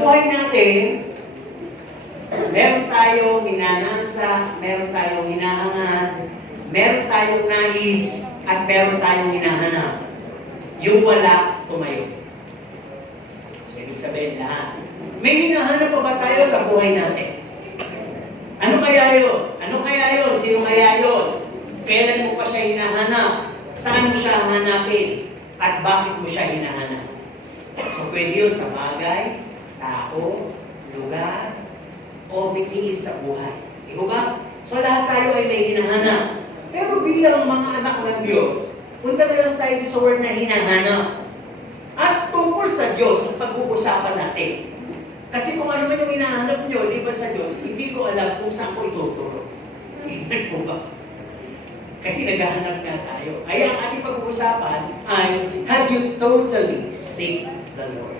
buhay natin, meron tayong minanasa, meron tayong hinahangad, meron tayong nais, at meron tayong hinahanap. Yung wala, tumayo. So, ibig sabihin lahat. May hinahanap pa ba tayo sa buhay natin? Ano kaya yun? Ano kaya yun? Sino kaya yun? Kailan mo pa siya hinahanap? Saan mo siya hanapin? At bakit mo siya hinahanap? So, pwede yun sa bagay, tao, lugar, o bitingin sa buhay. Di ba? So, lahat tayo ay may hinahanap. Pero bilang mga anak ng Diyos, punta na lang tayo sa word na hinahanap. At tungkol sa Diyos, ang pag-uusapan natin. Kasi kung ano man yung hinahanap nyo, di ba sa Diyos, hindi ko alam kung saan ko ituturo. Ilan po ba? Kasi naghahanap nga tayo. Kaya ang ating pag-uusapan ay, have you totally seek the Lord?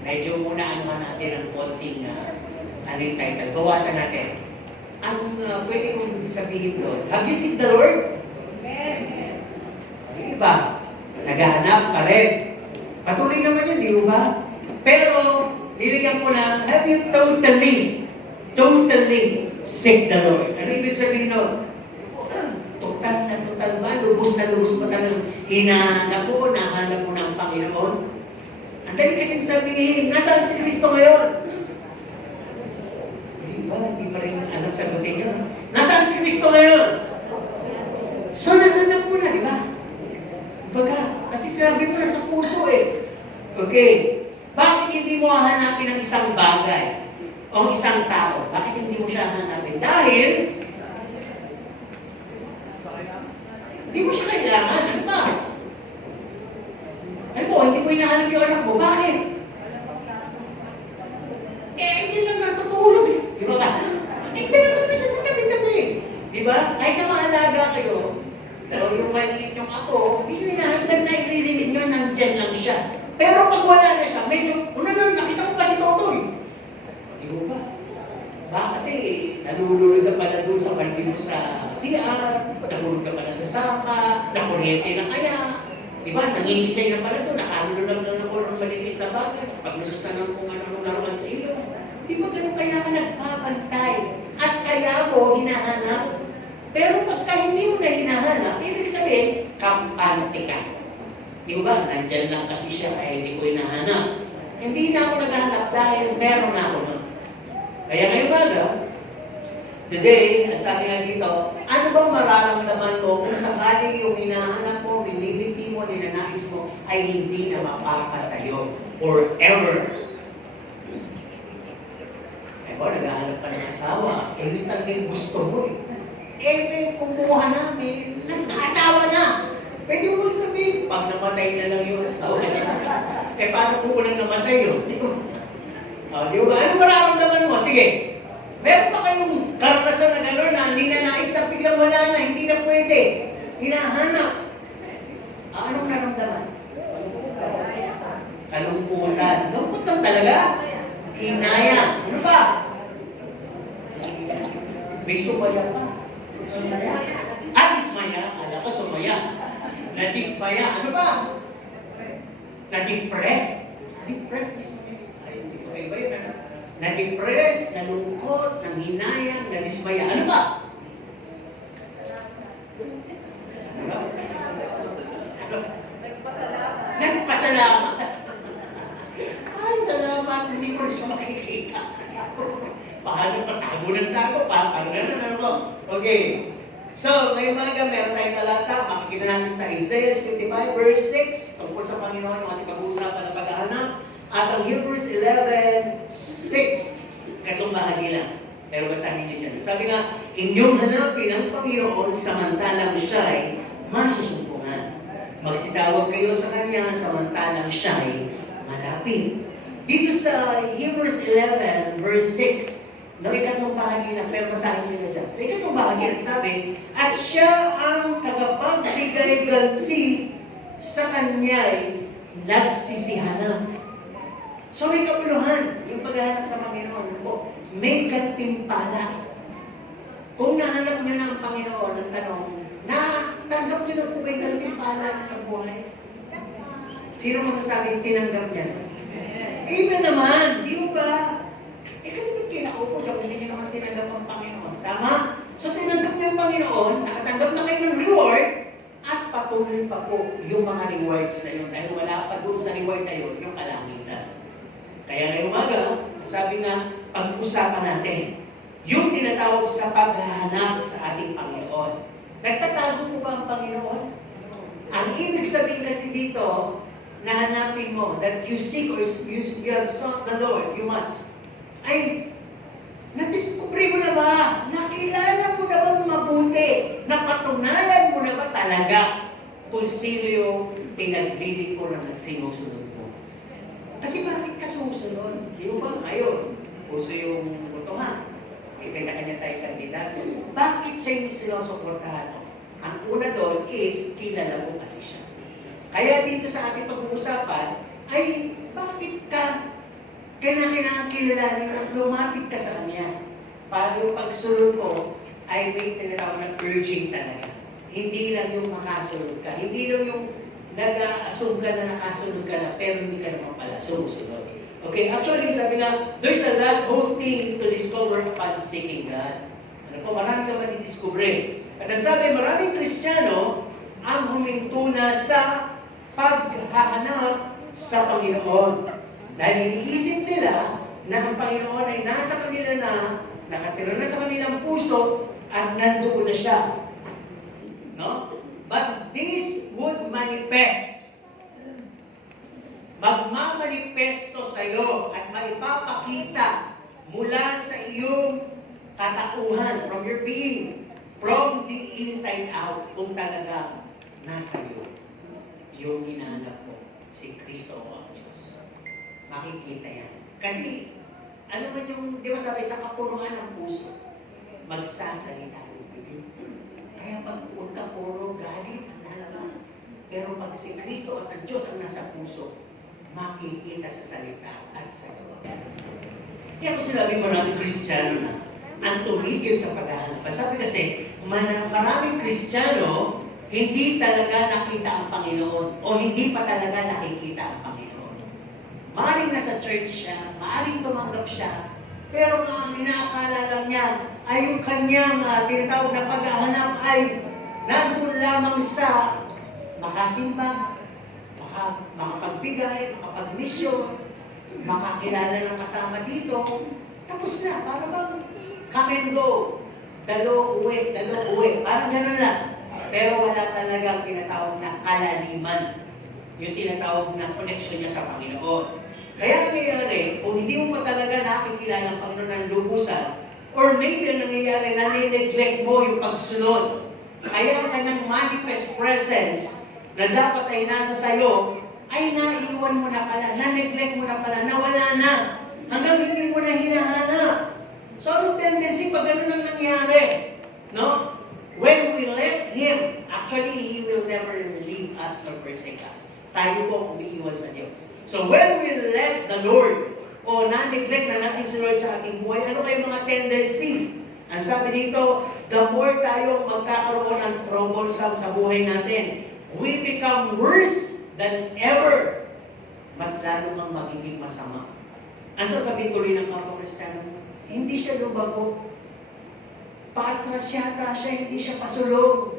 Medyo muna ano natin ang konting ano yung title. Bawasan natin. Ang pwede kong sabihin doon, have you seek the Lord? Amen. Di ba? Naghahanap pa rin. Patuloy naman yun, di ba? Pero, nilagyan ko na, have you totally seek the Lord? Ano ibig sabihin nun? Total na total ba? Lubos na lubos mo talagang hinahanap mo, nahanap mo ng Panginoon? Ang dali kasing sabihin, nasaan si Kristo ngayon? Hindi pa rin alam sagutin yun. Nasaan si Kristo ngayon? So, nahanap mo na, di ba? Baga, kasi sinabi mo na sa puso eh. Okay. Bakit hindi mo hahanapin ang isang bagay o isang tao? Bakit hindi mo siya hahanapin? Dahil hindi mo siya kailangan. Ano ba? Ano mo, hindi mo hinahanap yung anak mo. Bakit? Hindi lang natutulog eh. Di ba ba? Hindi naman siya sa tabi-tabi. Di ba? Kahit na maalaga kayo, pero yung maliit yung ako, hindi nyo hinahanap na iririnig nyo, nandyan lang siya. Pero pag wala na siya, medyo, nakita ko pa si Totoy. Di ba? Baka kasi, nalululog ka pala doon sa party mo sa CR, nahulog ka pala sa sapa, nakuryente na kaya. Di ba? Nangingisay na pala doon, nakalulo lang ng maliliit na bagay, paglusot na ng kung anong naroon sa iyo. Di ba ganun kaya ka nagpapantay? At kaya mo hinahanap? Pero pagka hindi mo na hinahanap, ibig sabihin, kampante ka. Di ba? Nandyan lang kasi siya, kaya hindi ko hinahanap. Hindi na ako naghahanap dahil meron na ako nun. Kaya ngayong umaga, today, at sabi nga dito, ano bang mararamdaman mo kung sakaling yung hinahanap mo, binibiti mo, ninanais mo, ay hindi na mapapasayo or ever? Ba, naghahanap ka ng asawa, yun talaga yung gusto mo eh. May kumuha namin, nagkaasawa na. Pwede mo sabihin, pag namatay na lang yung asawa niya. Paano kung unang namatay yun? Di ba? Di ba? Ano mararamdaman mo? Sige. Meron pa kayong karanasan na gano'n na hindi na nais na biglang wala na, hindi na pwede. Hinahanap. Anong naramdaman? Kalungkutan. Lungkot lang talaga. Hinayang. Ano ba? May sumaya pa. Sumaya. Dismaya. Alam ko sumaya. Na-dismaya. Ano ba? Na-depress. Depress, dismaya. Ay, ito kayo ba yun? Na-depress, nalungkot, nanghinayang, na-dismaya. Ano ba? Nagpasalamat. Ay, salamat. Hindi ko na siya makikita. Paano patago ng tago? Paano ano ba? Okay. So, ngayong umaga, meron tayong talata. Makikita natin sa Isaiah 55 verse 6 tungkol sa Panginoon yung ating pag-uusapan ng paghahanap. At ang Hebrews 11:6 katong bahagi lang. Pero basahin niyo dyan. Sabi nga, inyong hanapin ang Panginoon samantalang siya'y masusumpungan. Magsitawag kayo sa Kanya samantalang siya'y malapit. Dito sa Hebrews 11 verse 6, no, ikatlong bahagi lang, pero basahin niyo na dyan. Sa ikatlong bahagi, sabi, at siya ang tagapagbigay ganti sa Kanya'y nagsisihanap. So may kabuluhan, yung paghahanap sa Panginoon po, may gantimpala. Kung nahanap niyo ng Panginoon, ang tanong, tanggap niyo na po ba yung gantimpala sa buhay? Sino magsasabing tinanggap niya? Amen naman, di ba? Kasi ba't kayo nakaupo dyan, hindi nyo naman tinanggap ang Panginoon. Tama? So tinanggap nyo yung Panginoon, nakatanggap na kayo ng reward, at patuloy pa po yung mga rewards na yun. Dahil wala pa doon sa reward na yun, yung kalangitan. Kaya ngayong umaga, sabi nga, pag-usapan natin yung tinatawag sa paghahanap sa ating Panginoon. Nagtatago mo ba ang Panginoon? Ang ibig sabihin kasi dito, nahanapin mo, that you seek or you have sought the Lord, you must. Ay, nadiskubre mo na ba? Nakilala mo na ba mabuti? Napatunayan mo na ba talaga kung sino yung pinaglilingkuran at sinusunod mo? Kasi bakit ka sumusunod? Di ba ngayon? Puso yung botohan. May kanya-kanya tayong kandidato. Bakit siya yung sinusuportahan mo? Ang una doon is, kilala mo kasi siya. Kaya dito sa ating pag-uusapan, ay bakit ka kailangan kilalanin at lumapit ka sa Kanya? Para yung pagsunod mo ay may tinatawag na urging talaga. Hindi lang yung makasunod ka. Hindi lang yung nag-assume ka na nakasunod ka na pero hindi ka naman pala sumusunod. Okay, actually sabi nga, there's a lot whole thing to discover upon seeking God. Ano po, marami ka madidiscover. At ang sabi, maraming Kristiyano ang huminto na sa paghahanap sa Panginoon. Dahil iniisip nila na ang Panginoon ay nasa kanila na, nakatira na sa kanilang puso, at nandoon na siya. No? But this would manifest. Magmamanifesto sa iyo at maipapakita mula sa iyong katauhan, from your being, from the inside out, kung talaga nasa iyo yung hinahanap mo, si Kristo o ang Diyos. Makikita yan. Kasi, ano man yung, di ba sabi, sa kapunuan ng puso, magsasalita ang bibig. Kaya pag ka puro galit ang lalabas. Pero pag si Kristo at ang Diyos ang nasa puso, makikita sa salita at sa gawa. Kaya ako sinabi maraming Kristiyano na ang tumigil sa paghahanap. Sabi kasi, maraming Kristiyano hindi talaga nakita ang Panginoon o hindi pa talaga nakikita ang Panginoon. Maaring nasa church siya, maaring tumanggap siya, pero ang inaakala lang niya ay yung kanyang tinatawag na paghahanap ay nandun lamang sa makasimba, makapagbigay, makapag-mission, makakilala ng kasama dito. Tapos na, para bang come and go, dalo uwi, parang ganun lang. Pero wala talagang tinatawag na kalaliman. Yung tinatawag na connection niya sa Panginoon. Kaya nangyayari, kung hindi mo pa talaga nakikilala ang Panginoon ng lubusan, or maybe nangyayari na nineglect mo yung pagsunod, kaya ang kanyang manifest presence na dapat ay nasa sayo, ay naiwan mo na pala, na-neglect mo na pala, nawala na, hanggang hindi mo na hinahanap. So, anong tendency pag ganun ang nangyari? No? When we let Him, actually, He will never leave us or forsake us. Tayo po umiiwan sa Diyos. So when we let the Lord, o na-neglect na natin si Lord sa ating buhay, ano kayo mga tendency? Ang sabi dito, the more tayo magkakaroon ng troublesome sa buhay natin, we become worse than ever. Mas lalo kang magiging masama. Ang sasabihin tuloy ng kapwa Kristiyano, hindi siya lumago. Patras yata siya, hindi siya pasulog.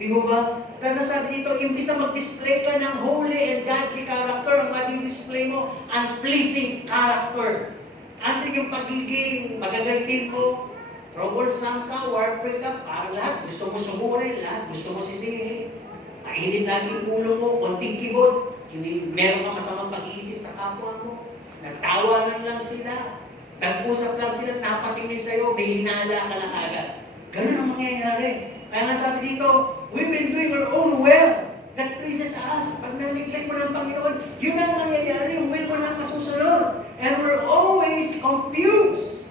Di ba? Kaya sabi dito, imbis na mag-display ka ng holy and godly character, ang madi-display mo, unpleasing character. Ano yung pagiging, magagalitin mo, troublesome ka, warfare ka, parang lahat, gusto mo sumurin, lahat, gusto mo sisihin. Mainit lagi yung ulo mo, konting kibot, hindi, meron ka masamang pag-iisip sa kapwa mo, nagtawanan lang sila, nag-usap lang sila, napatingin sa'yo, may hinala ka lang agad. Ganun ang mangyayari. Kaya nga sabi dito, we've been doing our own will that pleases us. Pag na-neglect mo ng Panginoon, yun ang mangyayari, yung will mo na masusunod. And we're always confused.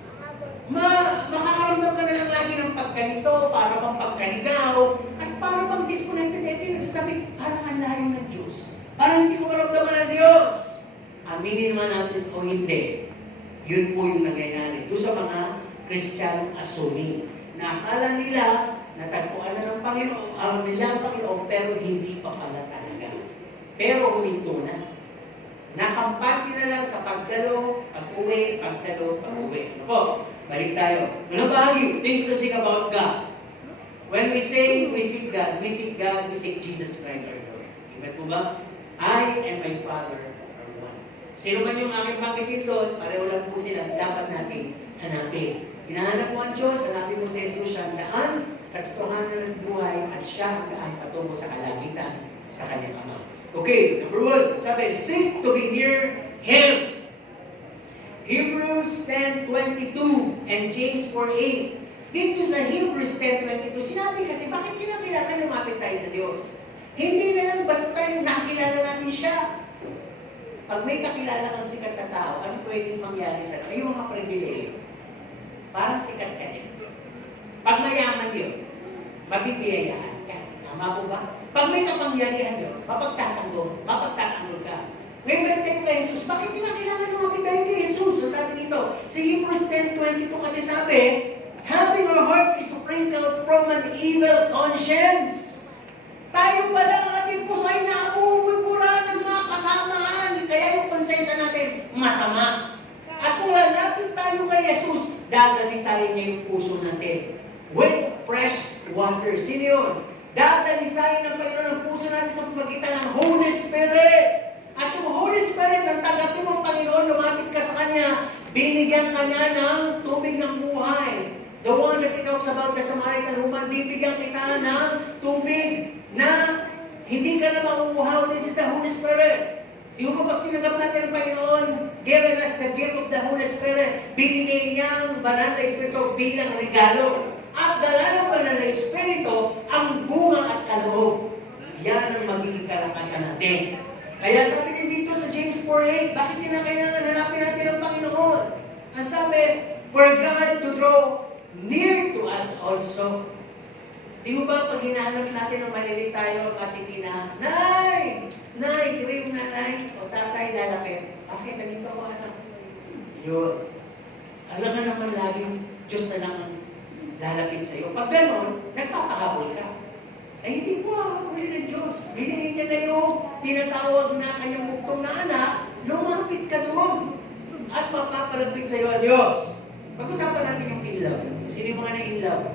Makakaramdam ka na lang lagi ng pagkanito, para bang pagkanigaw, at para bang disconnected. Ito yung nagsasabi, parang ang layo ng Diyos. Parang hindi ko maramdaman ng Diyos. Aminin naman natin o hindi. Yun po yung nangyayari. Doon sa mga Christian assuming na akala nila natagpuan na ng Panginoon, nila ang Panginoon, pero hindi pa pala talaga. Pero huminto na. Nakampante na lang sa pagdalo, pag-uwi, pagdalo, pag-uwi. Ano po? Balik tayo. Unang bahagi, things to sing about God. When we say we seek God, we seek God, we seek Jesus Christ our Lord. Amen po ba? I and my Father are one. Sino man yung aking banggitin doon, pareho lang po sila, dapat natin hanapin. Hinahanap mo ang Diyos, hanapin mo si Jesus, siya ang daan, katotohanan ng buhay, at siya ang daan patungo sa kalangitan sa kanyang Ama. Okay, number 1, sabi, seek to be near Him. Hebrews 10:22 and James 4:8. Dito sa Hebrews 10:22, sinabi kasi, bakit kinakailangan lumapit tayo sa Diyos? Hindi na lang basta tayo nakilala natin siya. Pag may kakilala kang sikat na tao, ano pwedeng mangyari sa may mga pribileyo? Parang sikat ka din. Pag mayaman yun, mabibiyayaan ka. Tama po ba? Pag may kapangyarihan yun, mapagtatanggol ka. Ngayon balik tayo kay Jesus, bakit kinakailangan lumapit tayo kay Jesus? So sabi dito, sa Hebrews 10:22 kasi sabi, having our heart is sprinkled from an evil conscience. Tayo pala ang ating puso ay naabubudburan ng mga kasamaan. Kaya yung konsensya natin, masama. At kung lalapit tayo kay Jesus, dadalisayin niya yung puso natin with fresh water. Sino yun? Dadalisayin ng Panginoon ang puso natin sa pamagitan ng Holy Spirit. At yung Holy Spirit, ang tagapin mong Panginoon, lumapit ka sa Kanya, binigyan ka niya ng tubig ng buhay. The one that he talks about the Samaritan woman, bibigyan kita ng tubig na hindi ka na mauuhaw. This is the Holy Spirit. Di ba pag tinanggap natin ang Panginoon, given us the gift of the Holy Spirit, binigay niya ang banal na Espiritu bilang regalo. At dala ng banal na Espiritu ang bunga at kaloob. Yan ang magiging kalakasan natin. Kaya sabi din dito sa James 4:8, bakit kinakailangan hanapin natin ang Panginoon? Ang sabi, for God to draw near to us also. Di ba pag hinahanap natin ng malilit tayo, matitina, Nay! Nay! Di ba yung nanay o tatay lalapit? Bakit? Nandito ko anak. Yun. Alam ka naman laging Diyos na lang ang lalapit sa'yo. Pag gano'n, nagpapahabol ka. Ay hindi po, huli ng Diyos. Binigay niya na yung tinatawag na kanyang buktong na anak, lumapit ka doon. At mapapalapit sa'yo ang Diyos. Pag-usapan natin yung in-love. Sino yung mga na-in-love?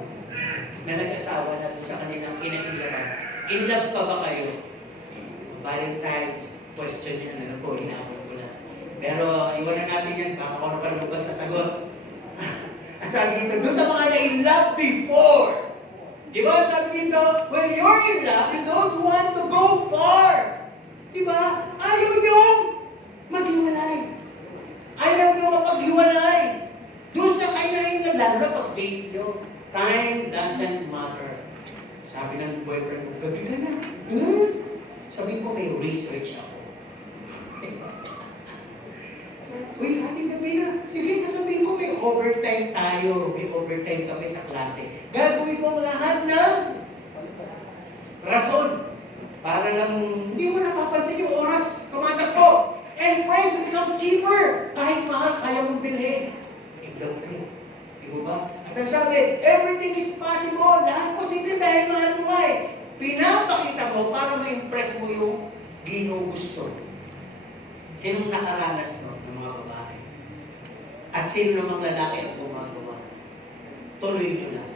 Na nag-asawa na doon sa kanilang kina-in-love. In-love pa ba kayo? Valentine's question yan. Ano po, inaabot ko na. Pero iwanan natin yan. Baka kung ano pa lumabas sa sagot. Ang sabi dito, doon sa mga na-in-love before. Di ba? Sabi dito, when you're in love, you don't want to go far. Di ba? Ayaw nyo maghiwalay. Ayaw nyo mapaghiwalay. Doon sa kayo na lalo na pag-date nyo, time doesn't matter. Sabi ng boyfriend mo, gabi ka na. Sabi ko, may research ako. Uy, ating gabi na. Sige, sasabihin ko, may overtime tayo. May overtime kami sa klase. Gagawin mo ang lahat ng rason. Para lang, hindi mo napapansin yung oras tumatakbo. And price will become cheaper. Kahit mahal, kaya mong bilhin. Iglaw kayo. Di ba? At ang sabi, everything is possible. Lahat posible dahil mahal mo nga eh. Pinapakita mo para ma-impress mo yung ginugusto. Sinong nakaranas no ng mga babae? At sino namang lalaki ang gumagawa? Tuloy nyo lang.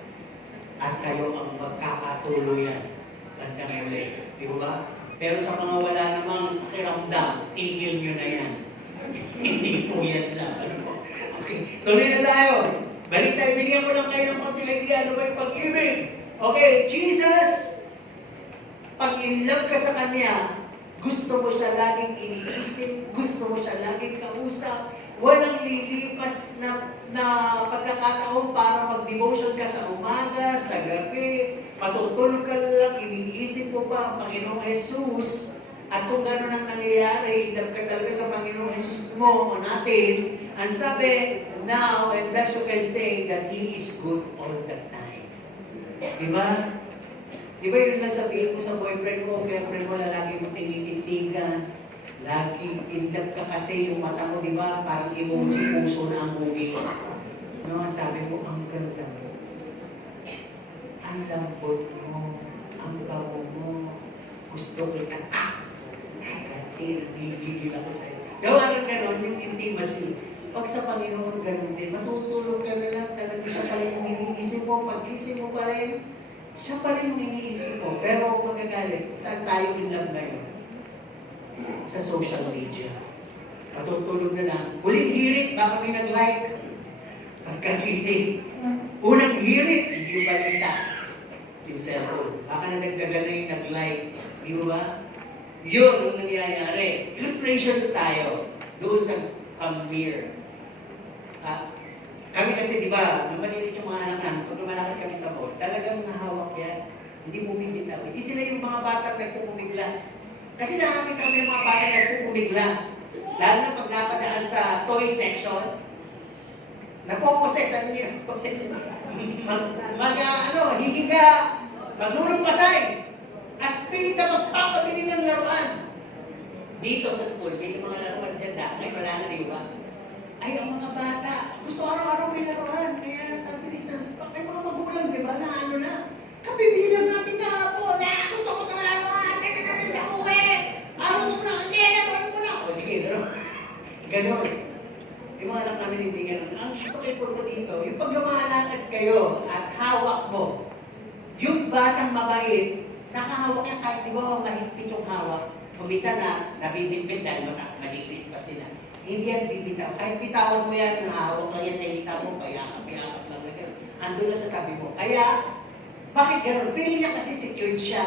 At kayo ang magkakatuluyan. Bandang uli. Di ba? Pero sa mga wala namang pakiramdam, tigil nyo na yan. Hindi po yan lang. Ano po? Okay, tuloy na tayo. Balik tayo, bigyan ko lang kayo ng konting idea. Ano ba yung pag-ibig? Okay, Jesus, pag in-love ka sa Kanya, gusto mo siya laging iniisip, gusto mo siya laging kausap, walang lilipas na pagkakataon para mag-devotion ka sa umaga, sa gabi, matutulog ka lang, iniisip mo ba ang Panginoong Jesus, at kung gano'n ang nangyayari, love ka talaga sa Panginoong Jesus mo o natin, ang sabi, now, and thus you can say that He is good all the time. Diba? Di ba yun lang sabihin mo sa boyfriend mo, girlfriend mo, lagi mo tinititigan, lagi in love ka kasi yung mata mo, di ba? Parang emoji, puso na ang bugis. No, sabi mo, ang ganda mo. Ang lambot mo. Ang bago mo. Gusto kita. Kagatil, gigigil ako sa'yo. Gawa ng ganon, yung intimacy. Pag sa Panginoon, ganon din. Matutulog ka na lang, talaga siya pa rin yung iniisip mo. Pag-isip mo pa rin, siya pa rin yung iniisip mo. Pero magagalit, saan tayo in love ngayon? Sa social media. Matutulog na lang. Huling hirit, baka may nag-like. Pagkagising. Unang hirit, hindi yung balita. Yung cellphone. Baka nadagdagan na yung nag-like. Di ba? Yun ang nangyayari. Illustration tayo. Doon sa Camir. Kami kasi, di ba, nung malilit yung mga anak namin, pag lumalakad kami sa mall, talagang nahawak yan. Hindi bumibitaw. Hindi sila yung mga batang nagpupumiglas. Kasi nakakita kami ng mga batang nagpupumiglas. Lalo na pag napadaan sa toy section, napoposes, ano yun? Napoposes. Hihiga, maglulong pasay, at pinita magpapabili ng laruan. Dito sa school, may mga laruan dyan na, may wala na, di ba? Ay, ang mga bata, gusto araw-araw may laruan. Kaya sabi ni Stan, ay mga magulang, di ba, na ano na, kapibilang natin kahapon, gusto ko ng laruan, araw mo na, hindi, laruan mo na. O, sige, laruan. Ganon. Yung mga anak namin hindi ganon. Ang gusto ko ipunto dito, yung pag lumalakad kayo at hawak mo, yung batang mabait, nakahawak yan kahit di ba mahigpit yung hawak. Kumisa na nabibitbit dahil maliglit pa sila. Hindi yan bibitaw. Kahit bitawan mo yan, nahawak lang yan sa hita mo, payakap lang na gano'n. Andun na sa tabi mo. Kaya, bakit gano'n? Feel niya kasi secured siya.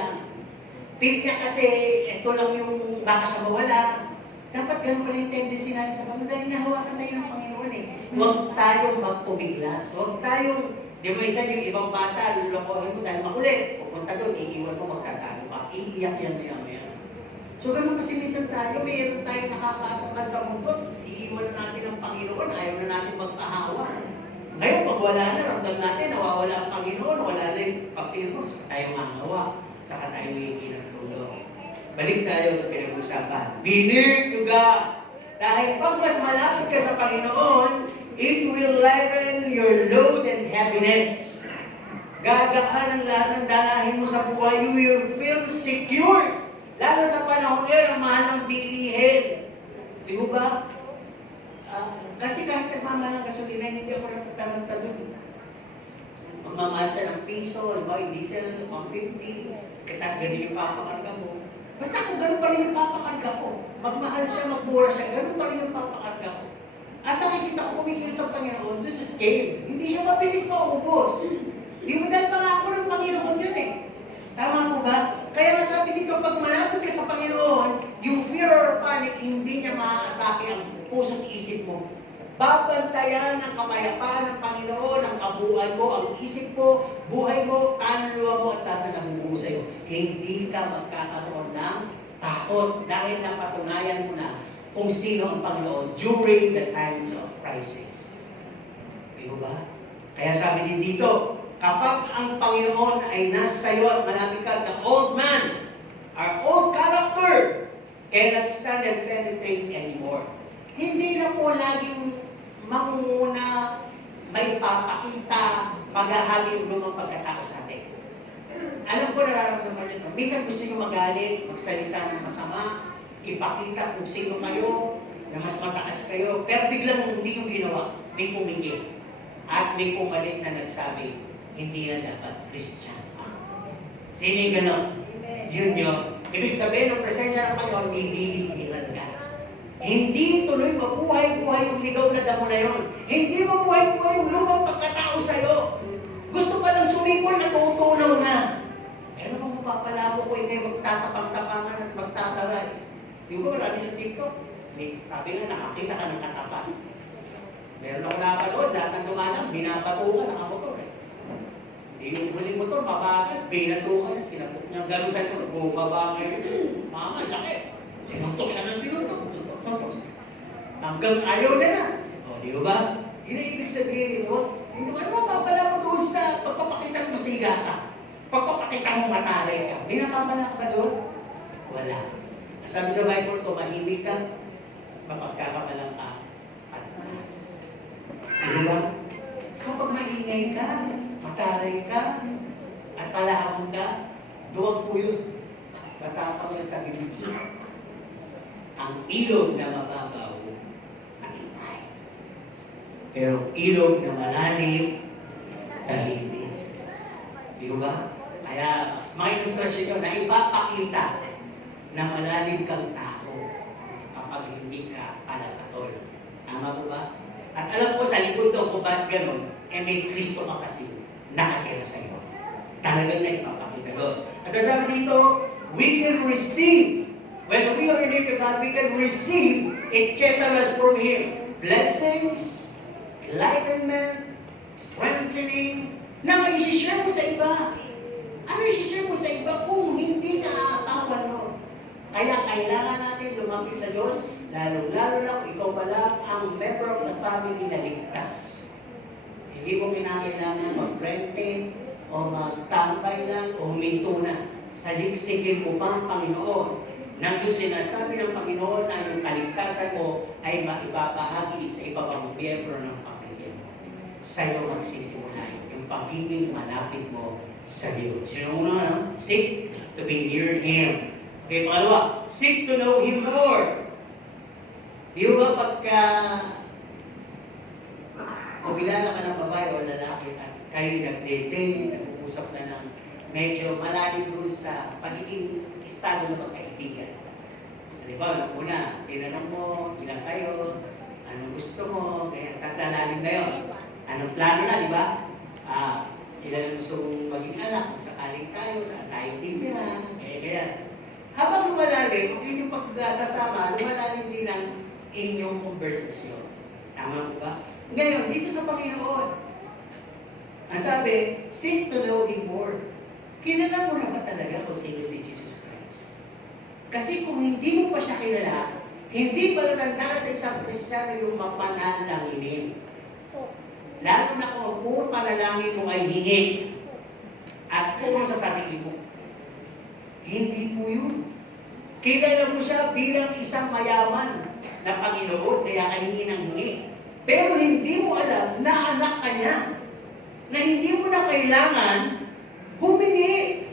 Feel niya kasi, ito lang yung baka siya mawala. Dapat gano'n pala yung tendency natin sa Panginoon. Dahil nahawakan tayo ng Panginoon eh. Huwag tayong magpumiglas. Huwag tayong, di ba isa yung ibang bata, lulukohin mo dahil makulit. Pupunta doon, iiwan mo, magtatago ka. Iiyak yan maya-maya. So ganun kasi minsan tayo, mayroon tayong nakakaapakan sa mundo, iiwan na natin ang Panginoon, ayaw na natin magpahawa. Ngayon, pag wala na, ramdam natin, nawawala ang Panginoon, wala na yung Panginoon, saka tayo mangawa, saka tayo hihingi ng tulong. Balik tayo sa pinag-usapan. Be near to God. Dahil pag mas malapit ka sa Panginoon, it will lighten your load and heaviness. Gagaan ang lahat ng dalahin mo sa buhay, you will feel secure. Lalo sa panahon ngayon, ang mahal ng bilihin. Di ba? Kasi kahit nagmamahal ng gasolina, hindi ako natatalanta doon. Magmamahal siya ng piso, yung diesel, 150, tapos ganun yung papakarga mo. Basta kung ganun pa rin yung papakarga ko, magmahal siya, magbura siya, ganun pa rin yung papakarga ko. At nakikita ko kumikil sa Panginoon doon sa scale. Hindi siya mabilis maubos. Di mo dahil pangako ng Panginoon yun eh. Tama po ba? Kaya masabi dito, pag malapit ka sa Panginoon, yung fear or panic, hindi niya maaatake ang puso't isip mo. Babantayan ng kapayapaan ng Panginoon, ang kabuuan mo, ang isip mo, buhay mo, kaluluwa mo, at tatanang sa iyo. Hindi ka magkakaroon ng takot dahil napatunayan mo na kung sino ang Panginoon during the times of crisis. Di ba? Kaya sabi din dito, kapag ang Panginoon ay nasa iyo at malapit ka, the old man, our old character, cannot stand and penetrate anymore. Hindi na po laging mangunguna, may papakita, maghahali yung lumang pagkatao sa atin. Alam ko nararamdaman nyo ito. Minsan gusto nyo magalit, magsalita ng masama, ipakita kung sino kayo, na mas mataas kayo, pero biglang hindi yung ginawa, may pumingin. At may pumalit na nagsabi, hindi na dapat Christian. Sino yung gano'n? Yun yun. Ibig sabihin, ng presensya ng Panginoon, nililigiran ka. Hindi tuloy mabuhay-buhay yung ligaw na damo na yun. Hindi mabuhay-buhay yung lumang pagkatao sa'yo. Gusto pa lang sumipol na tutunaw na. Pero kung mapapalabo ko, hindi magtatapang-tapangan at magtataray. Di ba marami sa TikTok? Sabi nga, nakakita ka ng katapan. Meron ako napanood, lahat ng dumanang, binabatukan, nakamotor eh. Yung huling motor, mabagal, binatukan niya, sinapok niya gano'n sa likod, bumaba ngayon. Mama, laki. Sinuntok siya ng sinuntok. Suntok. Hanggang ayaw na na. O, di ba? Yun ang ibig sabihin, hindi mo mapapala mo doon sa pagpapakita mo siga ka. Pagpapakita mo matari ka. May napapala ka ba doon? Wala. Sabi sa Bible, tumahimik ka, mapagkakamalang ka, at mas. Di ba? Sa kapag maingay ka, mataray ka, at palahamon ka, duwag po yun. Matapang yan sa Biblia. Ang ilog na mababaw, matibay. Pero ilog na malalim, tahimik. Di ba? Kaya, mga ilustrasyon nyo na ipapakita na malalim kang tao kapag hindi ka palapatol. Tama po ba? At alam ko sa likod to kung ba't ganun, may Kristo ka kasi nakatira sa iyo. Talagang na ipapakita doon. At sabi dito, we can receive, when we are near to God, we can receive etc. from Him. Blessings, enlightenment, strengthening, na maisishare mo sa iba. Ano isishare mo sa iba kung hindi ka aatawan nun? Kaya kailangan natin lumapit sa Diyos, lalo-lalo na kung ikaw pa lang ang member of the family na ligtas. Hindi mo kinakailangan mag-rente o magtambay lang o huminto na. Saliksikin mo pa ang Panginoon. Nang yung sinasabi ng Panginoon na yung kaligtasan mo ay maibabahagi sa iba pang miyembro ng pamilya mo. Sa'yo magsisimula yung pagiging malapit mo sa Diyos. Yung una, seek to be near Him. Okay, pangalawa, seek to know Him more. Di ba pagka kumilala ka ng babae o lalaki at kayo nag-date, nag-uusap na ng medyo malalim doon sa pagiging estado ng magkaibigan. Di ba, una, tinanong mo, ilang kayo, anong gusto mo, kaya tas lalalim na yun. Anong plano na, di ba? Ilan ang gusto mong maging anak, kung sakaling tayo, saan tayo titira, kaya. Habang lumalalim, yun yung pagsasama, lumalalim din ang inyong konversasyon. Tama po ba? Ngayon, dito sa Panginoon, ang sabi, seek to know Him more. Kilala mo na ba talaga kung sino si Jesus Christ? Kasi kung hindi mo pa siya kilala, hindi pala tanda sa isang Kristiyano yung mapanalanginin. Lalo na kung puro panalangin mo ay hingi at puro sa sarili mo. Hindi po yun. Kilala mo siya bilang isang mayaman na Panginoon, kaya kahingi ng hingi. Pero hindi mo alam na anak ka niya, na hindi mo na kailangan humingi.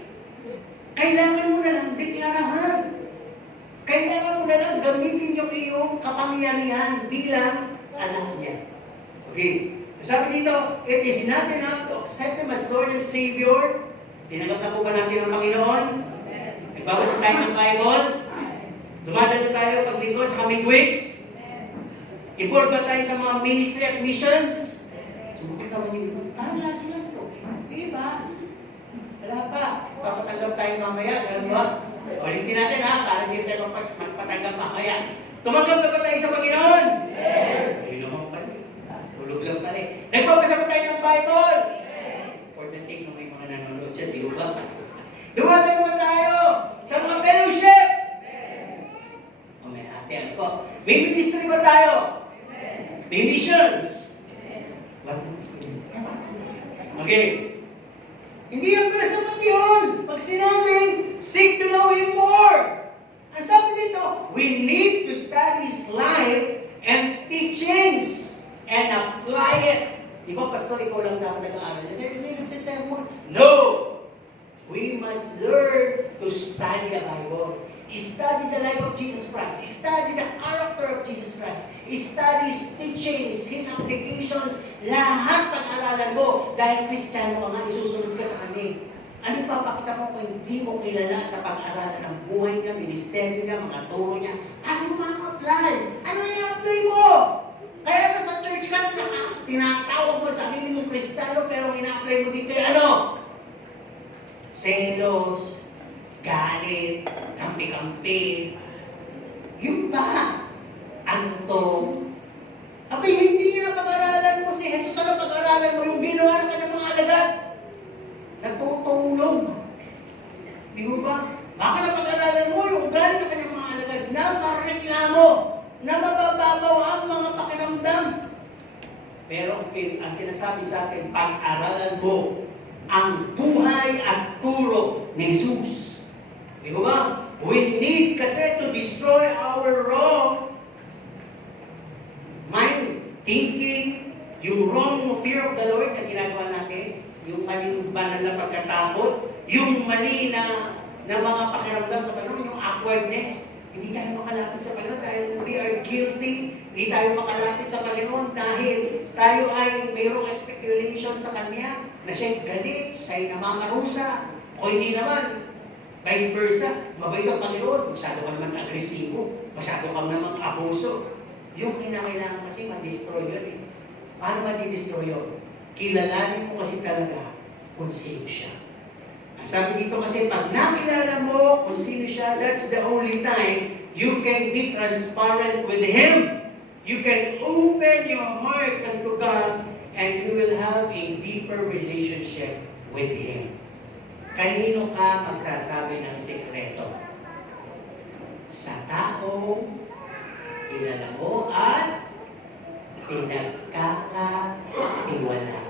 Kailangan mo na lang deklarahan. Kailangan mo na lang gamitin yung iyong kapangyarihan bilang anak niya. Okay. Sabi dito, it is not enough to accept Him as Lord and Savior. Tinanggap na po ba natin ang Panginoon? Nagbabasa tayo ng Bible? Dumadalo tayo paglingkod sa coming weeks? Involved ba tayo sa mga ministry at missions? Sumakit naman yung parang lagi lang ito. Diba? Wala pa. Papatanggap tayo mamaya. Ganun ba? Ulitin natin ha, para hindi tayo magpatanggap mamaya. Tumanggap na ba tayo sa Panginoon? Yes! Ayun naman pala. Tulog lang pala. Nagbabasa ba tayo ng Bible? For the sake ng may mga nanonood dyan, di ba? Dumadalo ba tayo sa mga fellowship? O may ate, ano po? May ministry ba tayo? May missions? Okay. Hindi lang pala sapat yun. Pag sinabing, seek to know Him more. Ang sabi dito, we need to study His life and teachings and apply it. Di ba, Pastor, ikaw lang dapat nag-aaral. Hindi nagsisermon. No! We must learn to study the Bible. Study the life of Jesus Christ. Study the character of Jesus Christ. Study His teachings, His applications. Lahat pag-aralan mo. Dahil Kristiyano ka nga, isusunod ka sa Kanya. Ano papakita mo kung hindi mo kilala at pag-aralan ng buhay niya, ministeryo niya, mga turo niya? Ano ma-apply? Ano i-apply mo? Kaya na sa church ka, tinatawag mo sa sarili mong Kristiyano, pero ina-apply mo dito ano? Selos, galit, kampi-kampi. Yung ba? Antong. Abay, hindi na pag-aralan mo si Jesus. Ano pag-aralan mo? Yung ginawa ng kanyang mga alagad. Natutulog. Di mo ba? Baka na pag-aralan mo yung ugali ng kanyang mga alagad na mareklamo, na mabababaw ang mga pakiramdam. Pero ang sinasabi sa atin, pag-aralan mo ang buhay at turo ni Jesus. Di ba? We need kasi to destroy our wrong mind, thinking, yung wrong fear of the Lord na ginagawa natin, yung maling banal na pagkatakot, yung mali na mga pakiramdam sa Panginoon, yung awkwardness, Hindi tayo makalapit sa Panginoon dahil we are guilty. Hindi tayo makalapit sa Panginoon dahil tayo ay mayroong speculation sa Kanya na siya'y galit, siya'y namamarusa, o hindi naman, vice versa, mabait ang Panginoon, masyado ka naman agresibo, masyado ka naman abuso. Yung kinakailangan kasi ma-destroy yun eh. Paano ma-destroy yun? Kilalanin mo kasi talaga kung sino siya. Ang sabi dito kasi, pag nakilala mo kung sino siya, that's the only time you can be transparent with Him. You can open your heart unto God and you will have a deeper relationship with Him. Kanino ka magsasabi ng sekreto? Sa taong kilala mo at pinagkakatiwalaan.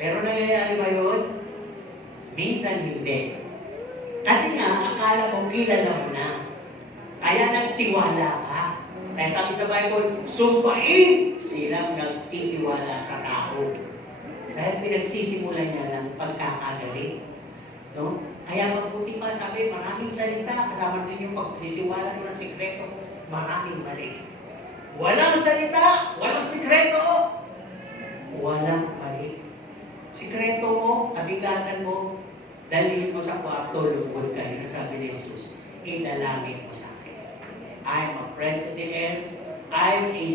Pero nangyayari ba yun? Minsan hindi. Kasi nga, akala mo kilala mo na. Kaya nagtiwala ka. Kaya sabi sa Bible, sumpain silang nagtitiwala sa tao. Dahil pinagsisimulan niya ng pagkakagaling. No? Kaya mabuti pa sabi, maraming salita, kasama din yung pagsisiwala mo ng sikreto mo, maraming mali. Walang salita, walang sikreto, walang mali. Sikreto mo, kabigatan mo, dalhin mo sa kwarto, lungkot ka. Yung sabi ni Jesus, idalangin mo sa akin. I'm a friend to the end. I'm a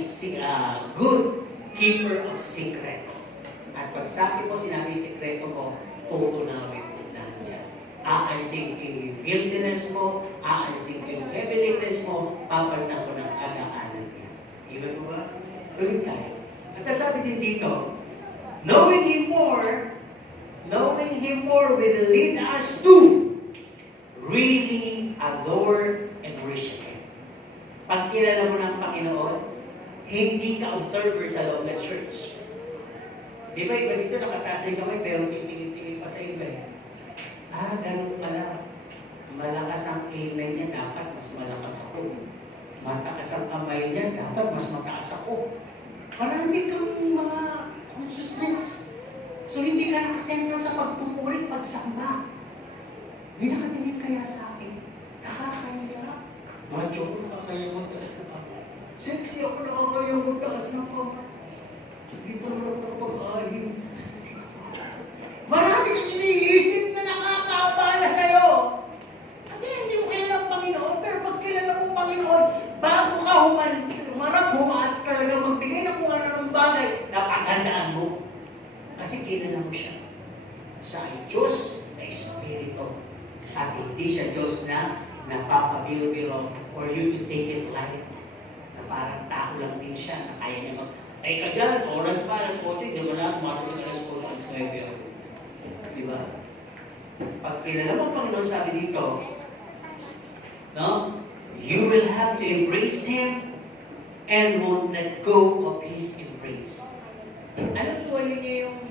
good keeper of secrets. At pag sabi mo, sinabi yung sikreto mo, tutunawin mo na dyan. Aalisin ko yung guiltiness mo, aalisin ko yung heaviness mo, papalitan ko ng kagaanan niya. Iba mo ba? Ulit tayo. At sabi din dito, knowing Him more will lead us to really adore and worship Him. Pag kilala mo ng Panginoon, hindi ka observer sa loob ng church. Di ba iba dito nakataas din kami pero titingin-tingin pa sa iba eh. Ganun pala. Malakas ang amen niya, dapat mas malakas ako. Mataas ang kamay niya, dapat mas mataas ako. Marami kang mga consciousness. So hindi ka nakasentro sa pagpupuri, pagsamba. Hindi nakatingin kaya sa akin. Nakakaya. Macho ko nakakaya magtakas na kamay. Sexy ako nakakaya magtakas ng kamay. Hindi pa naman nakapag-ahin. Marami kang iniisip na nakakaabala sa'yo. Kasi hindi mo kilala ang Panginoon, pero pag kilala mo ang Panginoon, bago ka humarap at talagang magbigay ng kung ano ng bagay, napaghandaan mo. Kasi kilala mo siya. Siya ay Diyos na Espiritu. At hindi siya Diyos na napapabiro-biro or you to take it light. Na parang tao lang din siya, na kaya niya ay ka dyan, oras pa, alas 8, di ba na, kumatagal alas 8, alas 9 yun. Di ba? Pag kilala mo Panginoon, sabi dito, no? You will have to embrace Him and won't let go of His embrace. Alam po niyo yung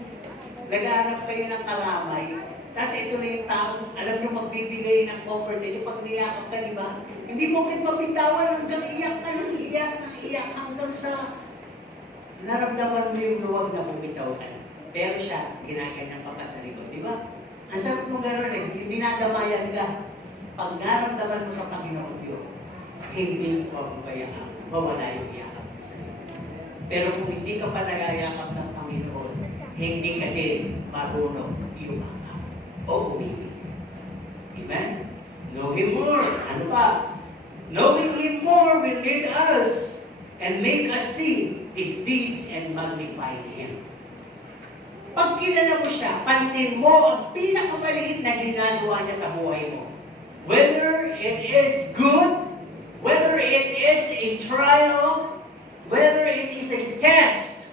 nag-aanap kayo ng karamay, tapos ito na yung taong, alam nyo, magbibigay ng offer sa inyo, pag niyakap ka, di ba? Hindi mo kayo mapitawan hanggang iyak ka ng iyak hanggang sa naramdaman mo yung luwag na bumitaw ka. Pero siya, ginaganyan pa sa likod, di ba? Ang sarap nung gano'n eh, hindi nadamayan ka. Pag naramdaman mo sa Panginoon Diyos, hindi mo mababayaan, mawala yung iyakap ka sa iyo. Pero kung hindi ka pa nagayakap ng Panginoon, hindi ka din marunong iumakap o umibig. Amen? Know Him more. Ano pa? Knowing Him more will lead us and make us see His deeds and magnify Him. Pag kilala mo siya, pansin mo ang pinakamaliit na ginagawa niya sa buhay mo. Whether it is good, whether it is a trial, whether it is a test,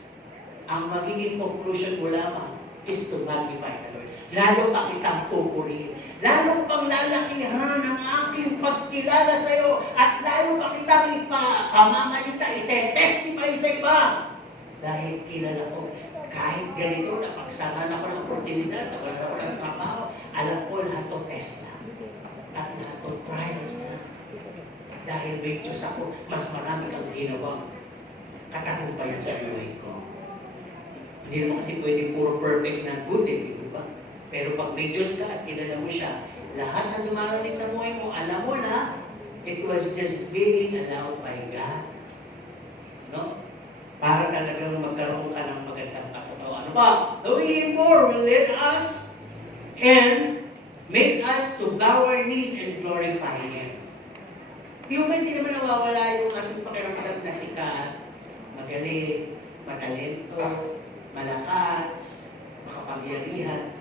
ang magiging conclusion mo lamang is to magnify the Lord. Lalo pa kitang pupurihin. Lalo pang lalakihan ang aking pagkilala sa iyo at lalo pa kitang ipamamalita, ite-testify sa iba. Dahil kilala ko, kahit ganito, napagsalan ako ng oportunidad, nakaroon ako ng trabaho, alam ko lahat to test na. At lahat to trials na. Dahil may Diyos ako, mas marami kang ginawang katagumpayan sa buhay ko. Hindi naman kasi pwede puro perfect na good eh, di ba? Pero pag may Diyos ka at kilala mo siya, lahat ng dumarating sa buhay mo, alam mo na It was just being allowed by God. No? Para talagang magkaroon ka ng magandang katotoo. Ano pa? Knowing Him more will lead us and make us to bow our knees and glorify Him. Hindi naman nawawala yung ating pakiramdam na sikat, magaling, matalento, malakas, makapangyarihan.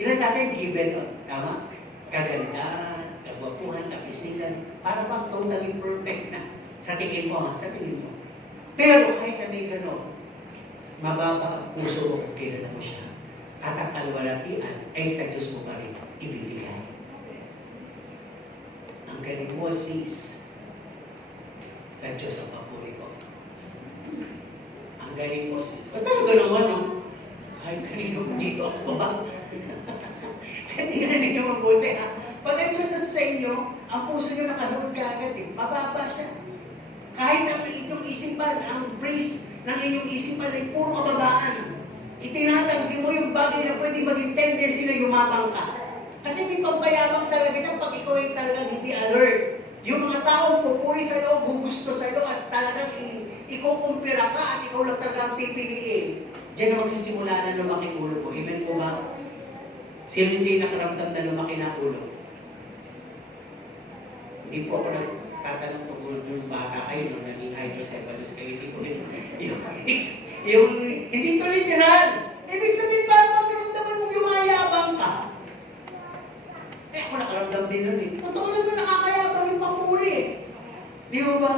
Ilan sa atin given nun? Tama? Kagandahan, kagwapuhan, kapisigan, para bang totally perfect na. Sa tingin mo, sa tingin mo. Pero kahit na may gano'n, mababa ang puso mo kung kilala mo siya. At ang kalwalatian ay sa Diyos mo pa rin ibibigay. Ang galing mo, sis, sa Diyos ang papuri ko. Ang galing mo, sis. At talaga naman, no? Ay, kanino ko dito ako ba? Tingnan ninyo mabuti, ha? Pag ang Diyos na sa inyo, ang puso nyo nakanood ka agad, eh. Mababa siya. Kahit ang inyong isipan, ang breeze ng inyong isipan ay puro kababaan. Itinatanggi mo yung bagay na pwede maging tendency na yumabang ka. Kasi may pampayabang talaga niya pag ikaw ay talagang hindi alert. Yung mga taong pupuri sa'yo, gugusto sa'yo, at talagang ikukumpira ka at ikaw lang talagang pipiliin. Diyan na magsisimula na lumaki ulo mo. Amen po ba? Sino hindi nakaramdam na lumaki na ulo? Hindi po ako nagtatanong tungkol yung bata kayo nung naging hydrocephalus kayo. Hindi po yung hindi to literal. Ibig sabihin, parang pagkaramdaman mo yumayabang ka. Eh, ako nakaramdam din nun eh. Totoo naman nakakayabang yung papuri. Di ba ba?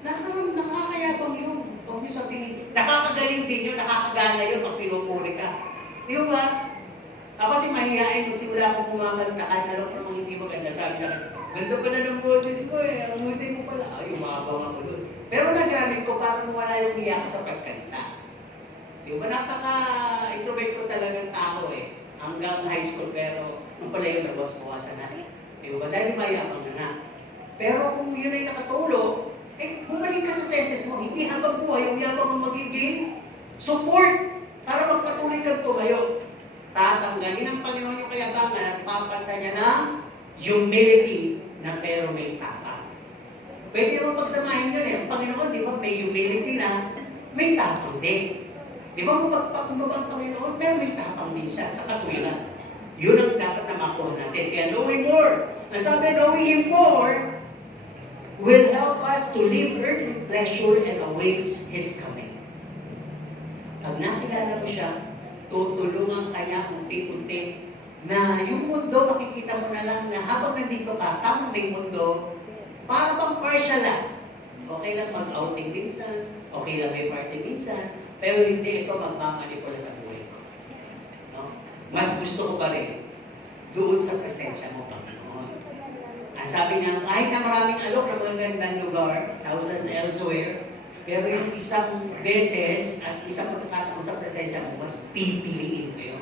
Nakakayabang yun. Huwag niyo sabihin, nakakagaling din yun, nakakagana yun pag pinupuri ka. Di ba? Ako kasi mahihain, kung simula akong kumakanta, kahit alam ko namang hindi maganda, sabi lang, ganda pala ng boses ko eh, ang musik mo pala. Ay, umabang ako doon. Pero nagamit ko para wala yung hiya ko sa pagkanta. Di ba? Napaka-introvert ko talagang tao eh. Hanggang high school, pero nung pala yung nagwas-bawasan na. Di ba? Dahil mayabang na na. Pero kung yun ay nakatulog, eh, bumalik ka sa senses mo, hindi habang buhay, yung yabang ang magiging support para magpatuloy kang tumayo. Tatanggalin ng Panginoon yung kayabangan at papalitan niya ng humility na pero may tapang. Pwede naman pagsamahin yun eh. Ang Panginoon, di ba, may humility na may tapang din. Di ba, mapagpakumbaba ang Panginoon, pero may tapang din siya sa katwiran. Yun ang dapat na makuha natin. Kaya knowing more. Ang sabi, knowing Him more will help us to live earthly pleasure and awaits His coming. Pag nakilala mo siya, tutulungan kanya unti-unti na yung mundo, makikita mo na lang na habang nandito ka, tamang may mundo, para bang partial lang. Okay lang mag-outing minsan, okay lang may party minsan, pero hindi ito magmamanipula sa buhay ko. No? Mas gusto ko pa rin doon sa presensya mo, Panginoon. Ang sabi niya, kahit na maraming alok na mga gandang lugar, thousands elsewhere, pero yung isang beses at isang pagkakataon sa presensya mo, mas pipiliin ko yun.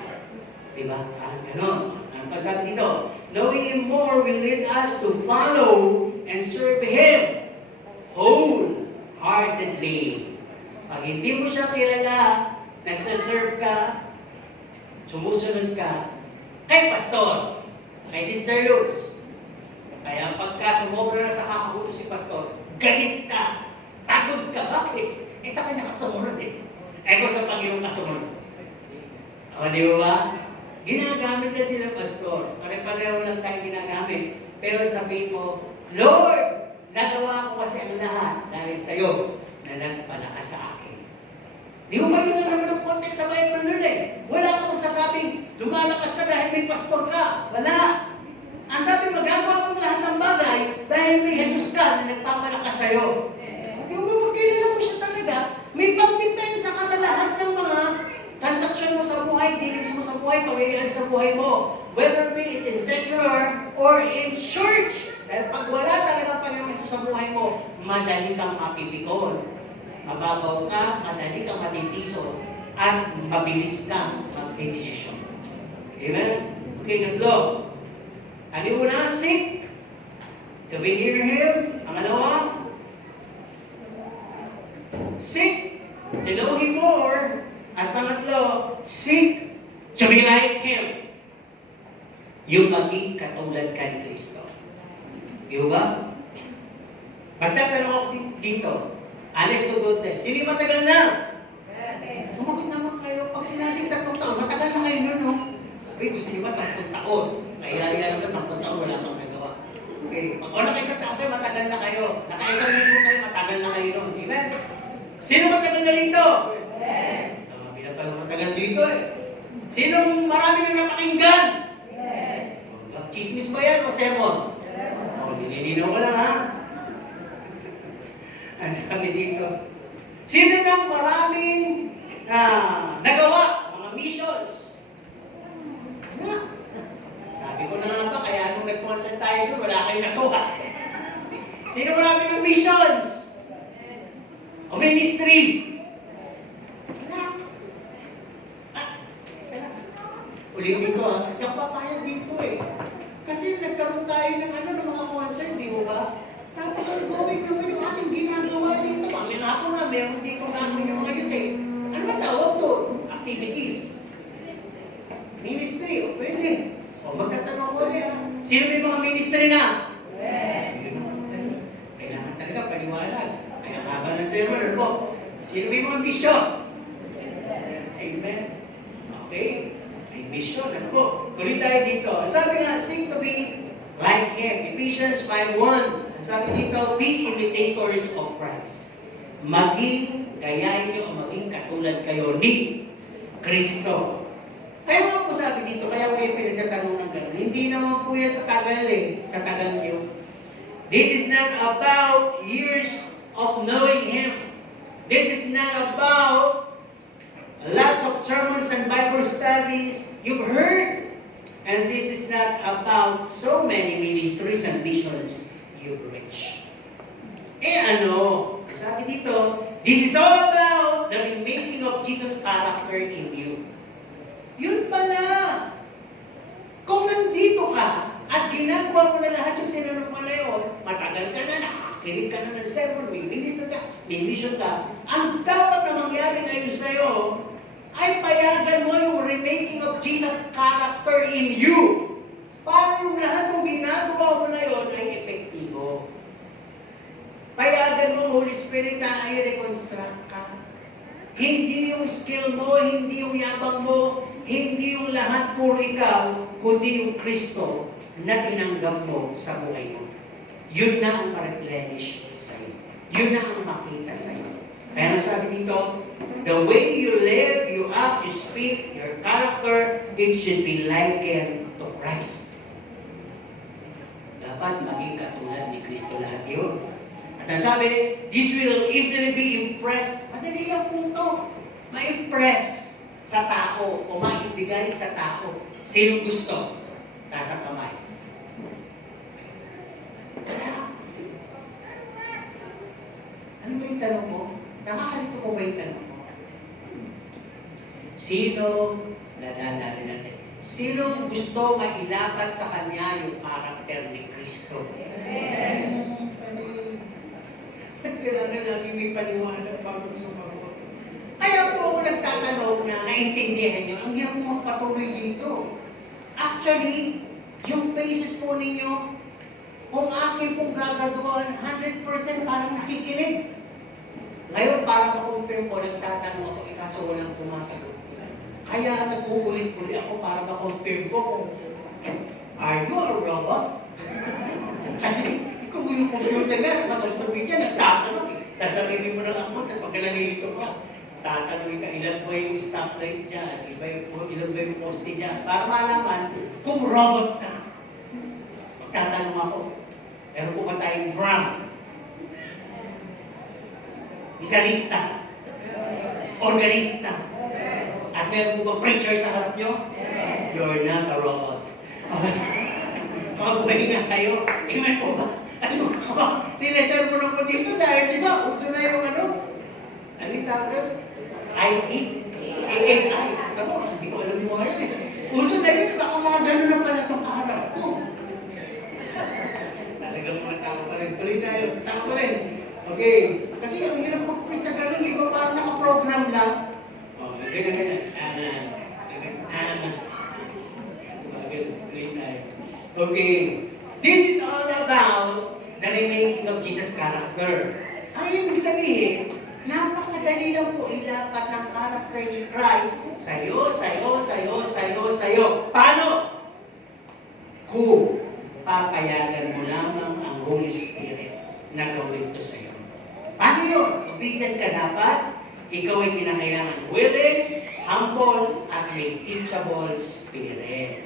Diba? Ganon. Ang pasabi dito, knowing Him more will lead us to follow and serve Him wholeheartedly. Pag hindi mo siya kilala, nagsaserve ka, sumusunod ka, kay Pastor, kay Sister Luz. Kaya pagka sumobra na sa kakahuto si Pastor, galit ka, pagod ka, bakit? Eh sa kanya ka sumunod eh. Eh kung sa Panginoon ka sumunod. O di ba? Ginagamit na sila, Pastor. Pare-pareho lang tayo ginagamit. Pero sabihin mo, Lord, nagawa ko kasi ang lahat dahil sa'yo na nagpalakas sa akin. Di ba yun na naman ang context sa Bible nun eh? Wala kang magsasabing, lumalakas ka dahil may pastor ka. Wala. Ang sabi, magagawa mo lahat ng bagay dahil may Jesus ka na nagpapalakas sa'yo. Di ba magkilala mo siya talaga? May pagdepensa ka sa lahat ng mga transaksyon mo sa buhay, dealings mo sa buhay, pangyayari sa buhay mo. Whether be it in secular or in church. Dahil pag wala talagang Panginoon Yesus sa buhay mo, madali kang mapipikon. Mababaw ka, madali kang matitiso, at mabilis kang magdedesisyon. Amen? Okay, katlo. Ano yung una? Seek to be near Him. Pangalawa, seek to know Him more. At pangatlo, seek to be like Him. Yung maging katulad ka ni Kristo. Di ba? Magtatanong ako dito, honest to goodness, sino yung matagal na? Sumagot naman kayo. Pag sinabing 3 taon, matagal na kayo nun, no? Uy, gusto niyo ba 10 taon? Kaya naman 10 taon, wala pang nagawa. Okay. Pag una kayo sa taon kayo, matagal na kayo. Naka-isang linggo kayo, matagal na kayo nun. Amen? Sino matagal na dito? Pinapalo matagal dito eh. Sinong marami na napakinggan? Chismis ba yan o sermon? Nililinaw ko lang ha. Ang sabi dito, sino nang maraming nagawa, mga missions? Sabi ko na nga ba, kaya nung nag-concert tayo doon, wala kayong nagawa. Sino marami ng missions? O ministry? Ulitin ko ha, hindi ako papayag dito eh. Kasi nagkaroon tayo ng ng mga concert, di ba? Tapos going naman yung ating ginagawa dito. Kami nga po na, meron dito gagawin yung mga yun eh. Ano ba tawag doon? Activities. Ministry, o pwede. O magtatanong ko ulit. Sino may mga ministry na? Kailangan talaga paniwalag. Kaya haba ng sermon, ano po? Sino may mga mission? Amen. Okay. May mission, ano po? Tuloy tayo dito. Sabi nga, seek to be like Him. Ephesians 5:1. Sabi dito, be imitators of Christ. Maging, gayahin niyo o maging katulad kayo ni Kristo. Kaya nga po sabi dito, kaya kayo pinagtatanong ng gano'n. Hindi naman po yan sa tagal eh, sa tagal niyo. This is not about years of knowing Him. This is not about lots of sermons and Bible studies you've heard. And this is not about so many ministries and missions you've reached. Sabi dito, this is all about the remaking of Jesus' character in you. Yun pala. Kung nandito ka, at ginagawa mo na lahat yung tinanong mo na yun, matagal ka na, nakakinig ka na ng sermon, may minister ka, may mission ka, ang dapat na mangyari ngayon sa'yo, ay payagan mo yung remaking of Jesus' character in you. Para yung lahat ng ginagawa mo na yun ay epektibo. Payagan mo, Holy Spirit, na i-reconstruct ka. Hindi yung skill mo, hindi yung yabang mo, hindi yung lahat puro ikaw, kundi yung Kristo na tinanggap mo sa buhay mo. Yun na ang ma-replenish sa'yo. Yun na ang makita sa'yo. Kaya sabi dito, the way you live, you act, you speak, your character, it should be likened to Christ. Dapat maging katulad ni Kristo lahat yun. At ang sabi, this will easily be impressed. Madali lang po ito. Ma-impress sa tao o maibigay sa tao. Sino gusto? Nasa kamay. Ano ba yung tanong mo? Nakakalito ko ba yung tanong mo? Sino, nadalari natin, sino gusto mailapat sa kanya yung karakter ni Kristo? Kailangan lagi may paliwanag bago sumagot. Kaya po ako nagtatanong na naintindihan niyo, ang hirap mo magpatuloy dito. Actually, yung basis po ninyo, kung akin pong graduan, 100% parang nakikinig. Ngayon, para ma-confirm ko, nagtatanong ako, ikaso walang sumasagot. Kaya nag-uulit-ulit ako para ma-confirm ko kung, are you a robot? Kasi, kung yung computer na, sa social media, nagtatanong eh. Nasarili mo na lang ako, pag nalilito ka, tatanungin ka, ilan ba yung stoplight dyan, ilan ba yung poste dyan, para malaman kung robot ka. Magtatanong ako, meron po ba tayong drum? Gitarista? Organista? At meron po ba preacher sa harap nyo? You're not a robot. Mabuhay nga kayo. Amen po ba? Kasi sinesermo na po dito dahil di ba, uso na yung ano yung tawag? IT? AI? Tama, hindi ko alam yung mga yun eh. Uso na yun, baka mga gano'n na pala itong kaharap ko. Talagang mga tao pa rin. Tuloy tayo, tao pa rin. Okay. Kasi ang hirap mag-preach sa gano'n, di ba parang naka-program lang? O, ganyan. Tuloy tayo. Okay. This is all about character. Ang ibig sabihin, napakadali lang po ilapat ng character ni Christ sa'yo, sa'yo, sa'yo, sa'yo, sa'yo. Paano? Kung papayagan mo lamang ang Holy Spirit na gawin ito sa'yo. Paano yun? Obedient ka dapat. Ikaw ay kinakailangan willing, humble, at may teachable spirit.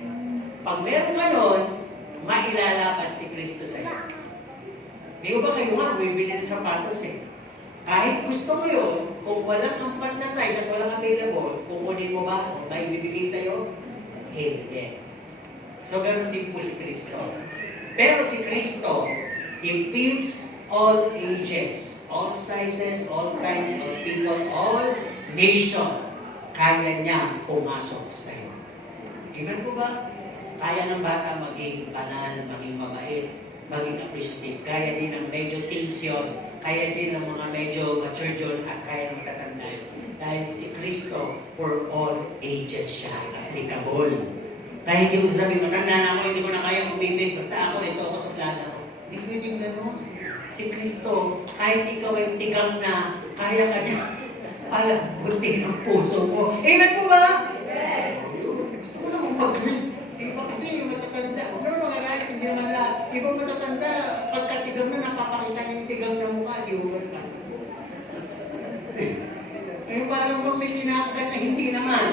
Pag meron ka nun, mailalapat si Kristo sa'yo. Di ba kayo nga, bumibili ng sapatos eh. Kahit gusto mo yun, kung walang ampat na size at walang available, kukunin mo ba? O may bibigay sa'yo? Hindi. So, ganoon din po si Kristo. Pero si Kristo, He feeds all ages, all sizes, all kinds of people, all nation. Kaya niya pumasok sa'yo. Amen po ba? Kaya ng bata maging banal, maging mabait, maging appreciative. Kaya din ng medyo tension, kaya din ng mga medyo mature yun, at kaya ng tatanda yun. Dahil si Kristo, for all ages siya, applicable. Kaya hindi mo sasabihin, matanda na ako, hindi ko na kaya umibig, basta ako, ito ako suplada ko. Hindi pwedeng gano'n. Si Kristo, kahit ikaw ay tigang na, kaya ka niya palabutin ang puso mo. Amen po ba? Amen! Gusto ko naman pag-green. Iba kasi yung matatanda, huwag naman magagalit, hindi naman lahat. Ibang matatanda, pagkatigam na napapakita na yung tigam na mukha, di ba? Yung parang kung may kinakagat na hindi naman.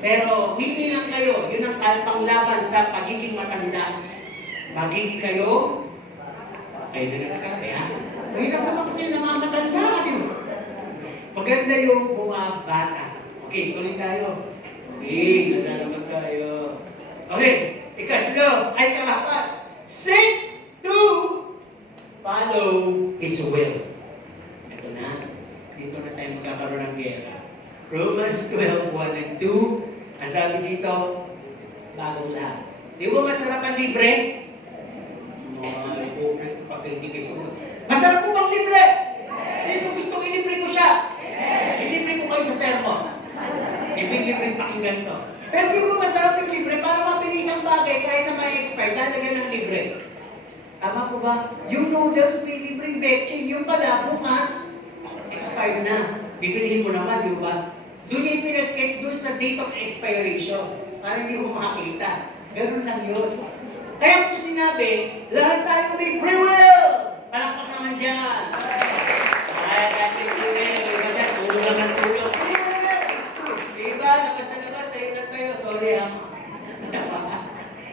Pero hindi lang kayo, yun ang kalpang laban sa pagiging matanda. Magiging kayo, kayo na nagsabi ha? Mahirap naman kasi yung mga matanda, di ba? Maganda yung bumabata. Okay, tuloy tayo. Okay, nasa naman tayo. Okay, ikatlo ay kalapat. Seek to follow His will. Ito na. Dito na tayo magkakaroon ng gera. Romans 12, 1 and 2. Ang sabi dito, bagong lahat. Di ba masarap ang libre? Mga pobre, pag hindi kayo sumunod. Masarap po bang libre? Sino gustong ilibre ko siya? Ilibre ko kayo sa sermon. Libre pakinggan to. Pero di mo masarap yung libre para mabilis ang bagay kahit na may expert, lalagyan ng libre. Tama po ba? Yung noodles may libreng betchin, yung pala bukas, expired na. Bibilihin mo naman, di ba? Doon yung pinag-check doon sa date of expiration para hindi mo makakita. Ganun lang yun. Kaya kung sinabi, lahat tayo may free will! Palakpak naman dyan. Kaya tayo may free will. Diba dyan? Tulong lang ang tulong. Diba? Labas na labas. Tayo na tayo. Sorry ha.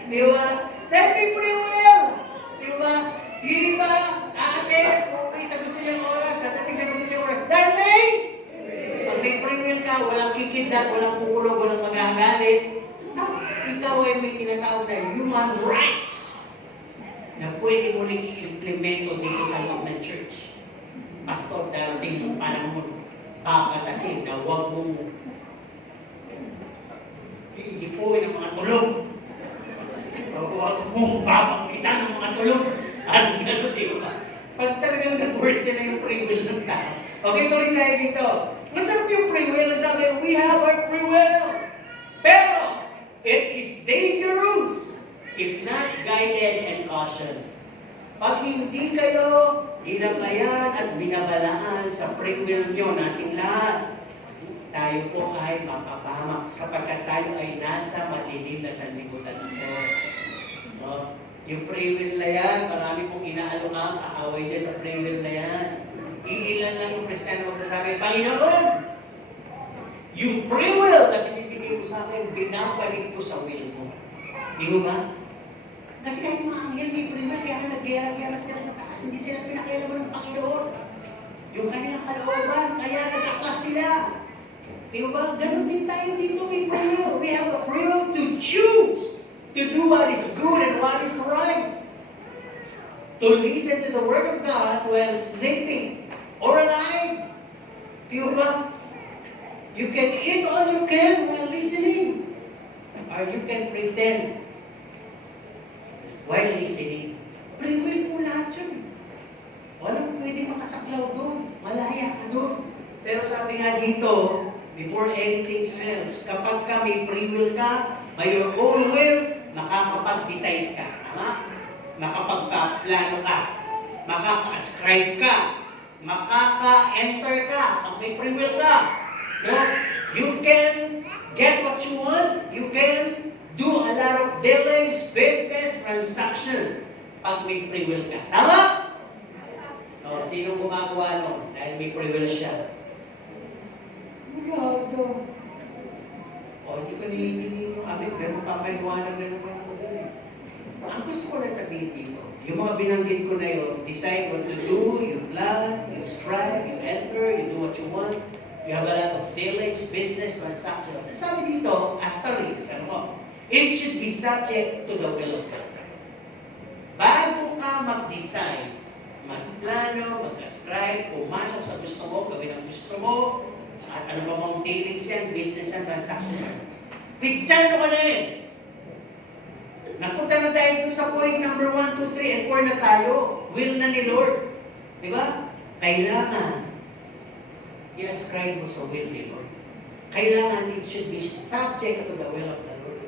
Diba? Tayo may free will! Diba? Iba, ate, okay sa gusto niyang oras, dadating sa gusto niyang oras. Dahil may! Pag may free will ka, walang kikidnap, walang kukulog, walang magagalit. Ikaw ay may tinatawag na human rights na pwede mo rin i-implemento dito sa loob ng church. Pastor, darating ng panahon, papatasin na huwag mong iipuin ang mga tulog. Huwag mong babangkitan ng mga tulog. Anong gano'n, di ba? Pag talagang nag-worse na yung free will ng tao. Okay, tuloy tayo dito. Masarap yung free will. Ang sabi, we have our free will. Pero, it is dangerous if not guided and cautioned. Pag hindi kayo ginabayan at binabalaan sa free will nyo nating lahat, tayo po ay mapapahamak sapagkat tayo ay nasa madilim na sanlibutan ito. No? Yung free will na yan, marami pong inaalungan, kaaway dyan sa free will na yan. Iilan lang yung Kristiyano magsasabi, Panginoon, yung free will na binibigay mo sa akin, binabalik ko sa will mo. Di ba? Kasi kahit mga anghel may free will, kaya nag-gera-gera sila sa taas, hindi sila pinakialaman ng Panginoon. Yung kanilang kalooban, kaya nag-aklas sila. Di ba? Ganun din tayo dito, may free will. We have a free will to choose to do what is good and what is right. To listen to the Word of God while sleeping or alive. Di ba? You can eat all you can while listening. Or you can pretend while listening. Free will po lahat yun. Walang pwede makasaklaw doon. Malaya ka doon. Pero sabi nga dito, before anything else, kapag ka may free will ka, may your own will, makakapag-decide ka. Tama? Makapagpaplano ka. makaka-ascribe ka, makaka-enter ka, pag may free will ka. No? You can get what you want, you can do a lot of dealings, business, transaction, pag may free will ka. Tama? O, sino gumagawa nun? Dahil may free will siya. Wala ito. O, hindi ko nililinin yung amin, pero papaliwanag na naman ako din eh. Ang gusto ko na sabihin dito, yung mga binanggit ko na yun, decide what to do, you plan, you strive, you enter, you do what you want, you have a lot of dealings, business, transaction. Sabi dito, asterisks, ano mo? It should be subject to the will of God. Bago ka mag-decide, magplano, mag-ascribe, pumasok sa gusto mo, gawin ang gusto mo, at ano ba mong dealings yan, business and transaction yan. Kristiyano ka na eh. Napunta na tayo dun sa point number 1, 2, 3, and 4 na tayo. Will na ni Lord. Di ba? Kailangan i-ascribe mo sa will ni Lord. Kailangan it should be subject to the will of the Lord.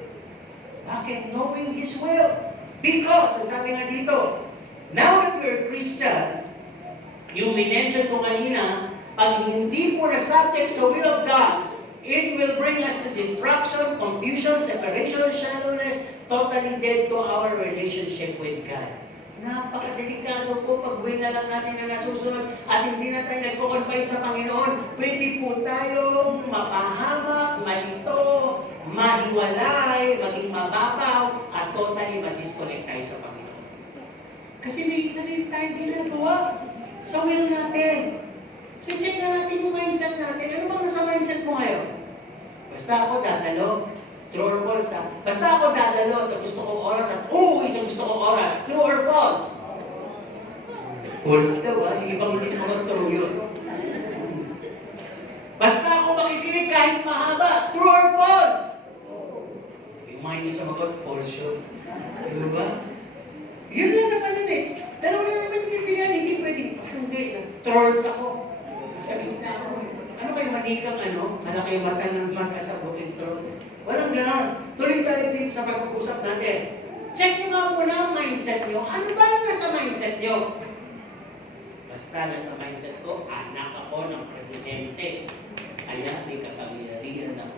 Bakit? Knowing His will. Because, ang sabi nga dito, now that we're Christian, yung minention ko kanina, pag hindi mo na subject sa will of God, it will bring us to destruction, confusion, separation, shallowness, totally dead to our relationship with God. Napakadelikado po pag will na lang natin na nasusunod at hindi na tayo nagko-confide sa Panginoon. Pwede po tayong mapahamak, malito, mahiwalay, maging mababaw, at totally ma-disconnect tayo sa Panginoon. Kasi may sarili tayong ginagawa sa will natin. So check na natin yung mindset natin. Ano bang nasa mindset mo ngayon? Basta ako dadalo. True or false ha? Basta ako dadalo sa gusto kong oras at uuwi sa gusto kong oras. True or false? False daw ha? Yung ibang hindi sumagot true yun. Basta ako makikinig kahit mahaba. True or false? Yung mga hindi sumagot, false yun. Diba? Yun lang naman yun eh. Dalawa na naman yung pipilihan, hindi pwede. Hindi, trolls ako. Sa gitna ako. Ano kayo manikang ano? Malaki yung mata ng magkasabutin trolls. Walang gano'n. Tuloy tayo dito sa pag-uusap natin. Check nyo nga muna ang mindset nyo. Ano ba nasa mindset nyo? Basta nasa mindset ko, anak ako ng presidente. Kaya may kapangyarihan ako.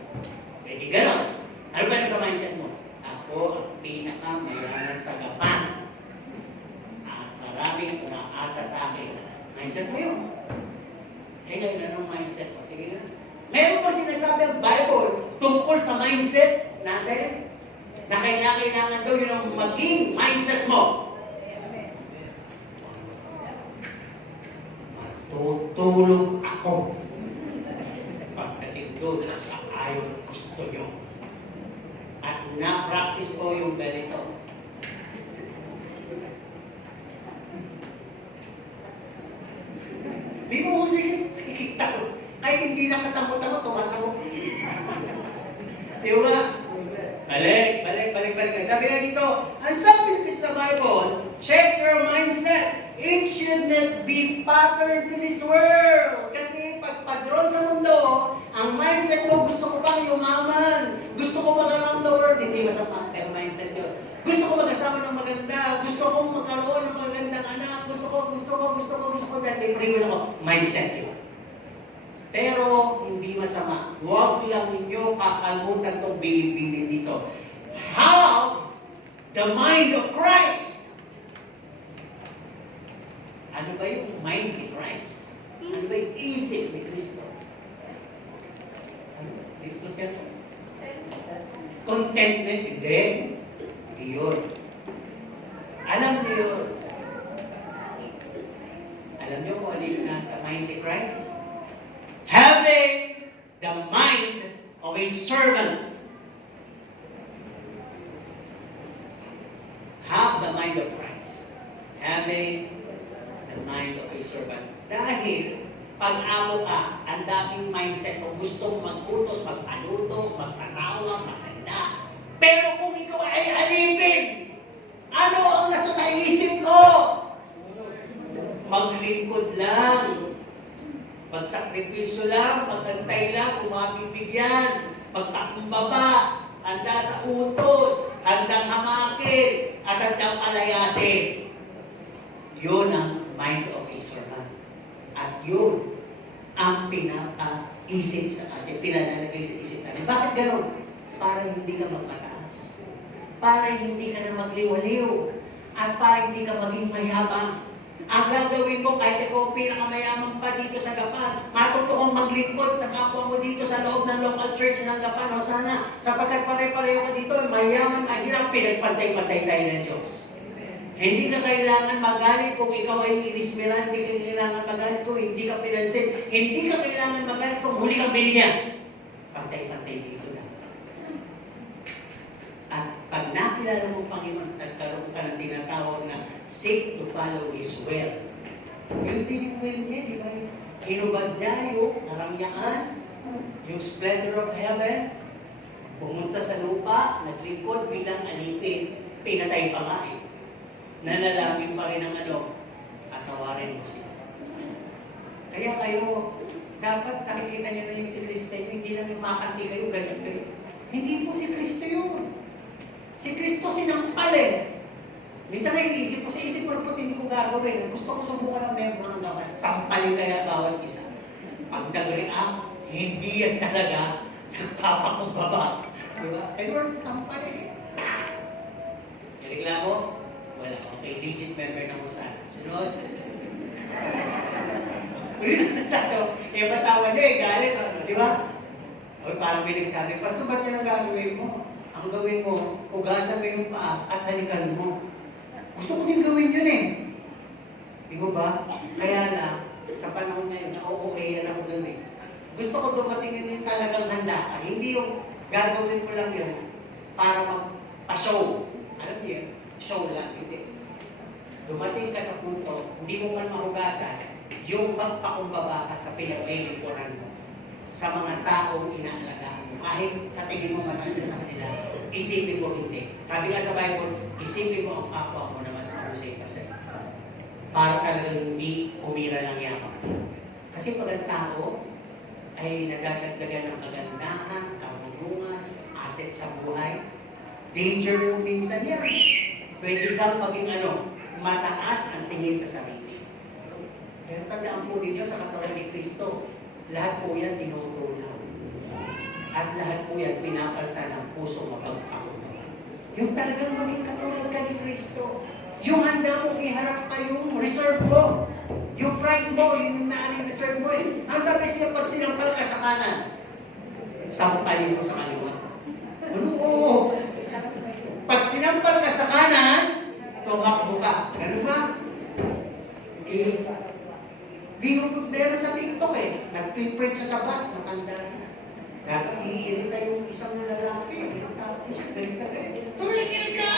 Pwede gano'n. Ano ba nasa mindset mo? Ako ang pinakamayaman sa Gapan. At maraming umaasa sa akin. Mindset mo yun. Eh, ngayon, anong mindset mo? Sige na. Meron pa sinasabi ang Bible tungkol sa mindset natin na kailangan daw yun ang maging mindset mo. Matutulog ako pagdating doon sa ayaw gusto nyo. At na-practice ko yung ganito. Di mo sige, kikita ko. Kahit hindi nakatamot-tamot, tumatamot. Di ba? Balik. Sabi nga dito, ang sabi sa Bible, check your mindset. It should not be patterned to this world. Kasi pag padron sa mundo, ang mindset mo, gusto ko pang yumaman. Gusto ko mag-around the world. Hindi masama ang mindset yun. Gusto ko mag-asawa ng maganda. Gusto kong magkaroon ng magandang anak. Gusto ko dahil may free will ako. Mindset yun. Pero hindi masama. Huwag lang ninyo kakalimutan itong bilin dito. Have the mind of Christ. Ano ba yung mind ni Christ? Ano ba yung isip ni Kristo? Contentment, hindi. Hindi yun. Alam niyo yun. Alam niyo kung ano yung nasa mind ni Christ? Having the mind of a servant. Have the mind of Christ. Having the mind of a servant. Dahil pag-amo ka, ang daming mindset mo, gustong mag-utos, magpaluto, magpanawa, maganda. Pero kung ikaw ay alipin, ano ang nasa sa isip mo? Maglingkod lang. Magsakripisyo lang, magantay lang, kung mabibigyan, magtakumbaba, handa sa utos, handang hamakin, at handang palayasin. Yun ang mind of a servant. At yun ang pinaka-isip sa atin, pinalalagay sa isip natin. Bakit gano'n? Para hindi ka magmataas. Para hindi ka na magliwaliw. At para hindi ka maging mayabang. Ang gagawin mo, kahit ikaw pinakamayamang pa dito sa Gapan, matuto kang maglingkod sa kapwa mo dito sa loob ng local church ng Gapan. O sana, sapagkat pare-pareho ka dito, mayaman, mahirap, pinagpantay-pantay tayo ng Diyos. Hindi ka kailangan magalit kung ikaw ay inismeran, hindi ka kailangan magalit kung hindi ka pinansin, hindi ka kailangan magalit kung huli kang binigyan. Pantay-pantay dito na. At pag nakilala mo Panginoon, nagkaroon ka ng tinatawag na seek to follow His will. Yung tinigwin niya, di ba? Hinubad niya yung karangyaan, yung splendor of heaven, pumunta sa lupa, naglingkod bilang alipin, pinatay pa nga eh. Nanalangin pa rin ang atawarin mo siya. Kaya kayo, dapat nakikita niyo na yung si Kristo, hindi lang yung makanti kayo, ganyan kayo. Hindi po si Kristo yun. Si Kristo sinampal eh. Minsan naiisip ko, sa isip ko po hindi ko gagawin. Gusto ko subukan ng membro ng Gapan. Sampalin kaya bawat isa. Pag nag-react, hindi yan talaga nagpapakumbaba. Diba? Kaya Lord, sampalin. Reklamo? Wala. Okay, legit member ng usan. Sunod. Uy, natatawa. Batawa niya galit. Di ba? O, parang may nagsabi, Pastor, ba't yan ang gagawin mo? Ang gawin mo, ugasan mo yung paa at halikan mo. Gusto ko din gawin yun eh. Di ba? Kaya na, sa panahon ngayon, na-OOA ako dun eh. Gusto ko dumating yun yung talagang handa ka. Hindi yung gagawin mo lang yun para magpa-show. Alam niyo, show lang. Hindi. Dumating ka sa punto, hindi mo man mahugasan, yung magpakumbaba ka sa pinaglilingkuran mo sa mga taong inaalagaan mo. Kahit sa tingin mo mataas ka sa kanila, isipin mo hindi. Sabi nga sa Bible, isipin mo ang kapwa mo na mas mahusay pa sa'yo. Para talagang hindi umira ng yaman. Kasi pag ang tao ay nadadagdagan ng kagandahan, karunungan, asset sa buhay, danger yung minsan yan. Pwede kang maging mataas ang tingin sa sarili. Pero tandaan po ninyo sa katawan ni Kristo, lahat po yan tinutunaw. At lahat po yan pinapalta ng puso mapagpakumbaba. Yung talagang maging katulad ka ni Kristo. Yung handa mo iharap pa yung reserve mo. Yung pride mo, yung naaning reserve mo eh. Ang sabi siya, pag sinampal ka sa kanan, sampalin mo sa kaliwa. Oo. Pag sinampal ka sa kanan, tumakbo ka. Ganun ba? Di ko meron sa TikTok eh. Nag-preach siya sa bus, matanda na. Dapat iirita yung isang lalaki. Tapos siya, ganito. Tumigil ka!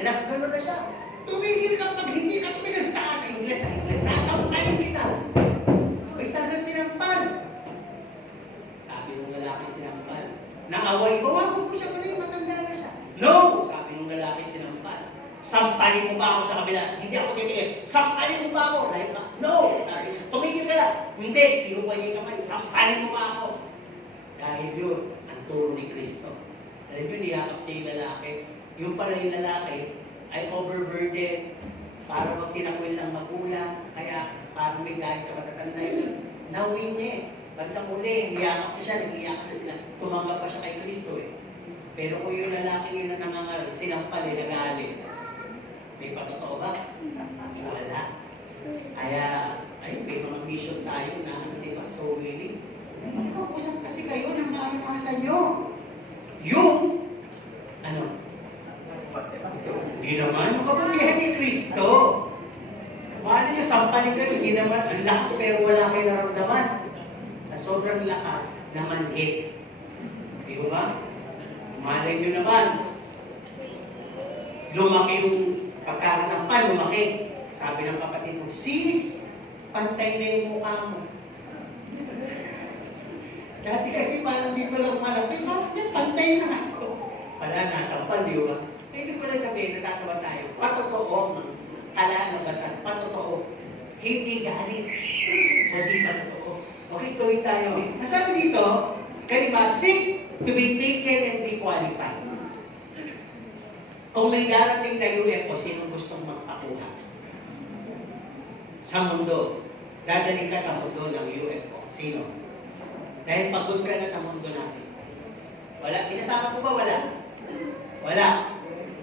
Gano'n na siya. Tumigil ka pag hindi ka tumigil sa Ingles. Sasampalin kita. Ay talaga sinampal. Sabi ng lalaki sinampal. Nangaway ko, wag ko siya ganun, matanda na siya. No! Sabi ng lalaki sinampal. Sampalin mo ba ako sa kabila? Hindi ako titigil. Sampalin mo ba ako? No! Sabi niya, tumigil ka lang. Hindi, tinupay niya kamay. Sampalin mo ba ako? Dahil yun, ang turo ni Kristo. Alam yun, niyakap niya yung lalaki. Yung pala yung lalaki ay overburdened para magtinakwil ng magulang. Kaya parang may galit sa matatanda yun. Nawin niya eh. Bandang uli, niyakap na siya, nag-iyak na sila. Tumanggap pa siya kay Kristo eh. Pero kung yung lalaki yun na nangangaral, sinampal eh, nagalit. May patotoo ba? Wala. Kaya, ayun, may mga mission tayo na, di ba, so willing. Mag-usap kasi kayo ng maranasan nyo. Yung, hindi naman, yung kabutihan ni Kristo. Mahal niyo, sampalin kayo, hindi naman, ang lakas pero wala kayo naramdaman. Sa sobrang lakas, namanhid. Di ba? Malay nyo naman, lumaki yung pagkakasampal, lumaki. Sabi ng kapatid mo, sis, pantay na yung mukha mo. Dati kasi parang dito lang malaki, pantay na ako. Wala na, sampal, di ba? Ibig ko lang sabihin, natatawa tayo. Patotoo, kalalabasan, patotoo. Hindi galit. Hindi patotoo. Okay, tuloy tayo. Nasabi dito, kanina, seek to be taken and be qualified. Kung may darating na UFO, sino gustong magpakuha? sa mundo. Dadaling ka sa mundo ng UFO. Sino? Dahil pagod ka na sa mundo natin. Wala. Isasama ko ba? Wala. Wala.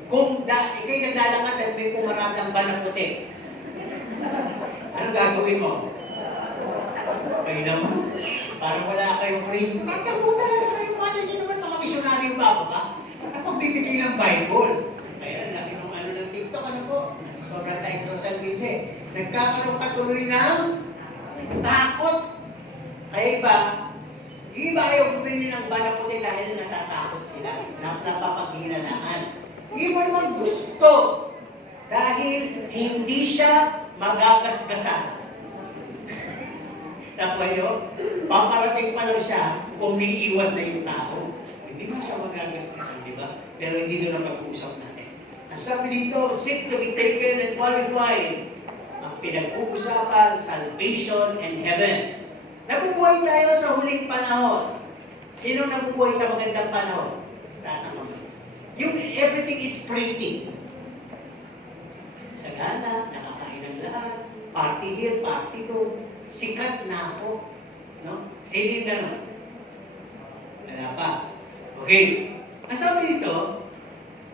Kung ikay naglalakad at may pumaradang ba na puti, ano gagawin mo? Okay naman. Parang wala kayong praise. Magkakampo talaga kayo. Ano nyo naman mga misyonaryo ba ba? Napagbibigay ng Bible. Kaya laki ng ano ng TikTok, ano po? Sobrang tayo sa social media. Nagkakaroon ka tuloy ng takot. Kaya iba ayaw bumili ng bana puti dahil natatakot sila. Napapaghinanaan. Iba naman gusto dahil hindi siya magagasgasan. Tapos yun, paparating pa lang siya kung umiiwas na yung tao. Hindi ba siya magagasgasan, di ba? Pero hindi doon ang pag-uusap natin. Ang sabi dito, seek to be taken and qualified. Ang pinag-uusapan, salvation and heaven. Nabubuhay tayo sa huling panahon. Sino nabubuhay sa magandang panahon? Taas ang kamay. Yung everything is pretty. Sagana, nakakain ng lahat. Party here, party doon. Sikat na ako. No? Sino yung gano'n? Wala pa. Okay. Ang sabi dito,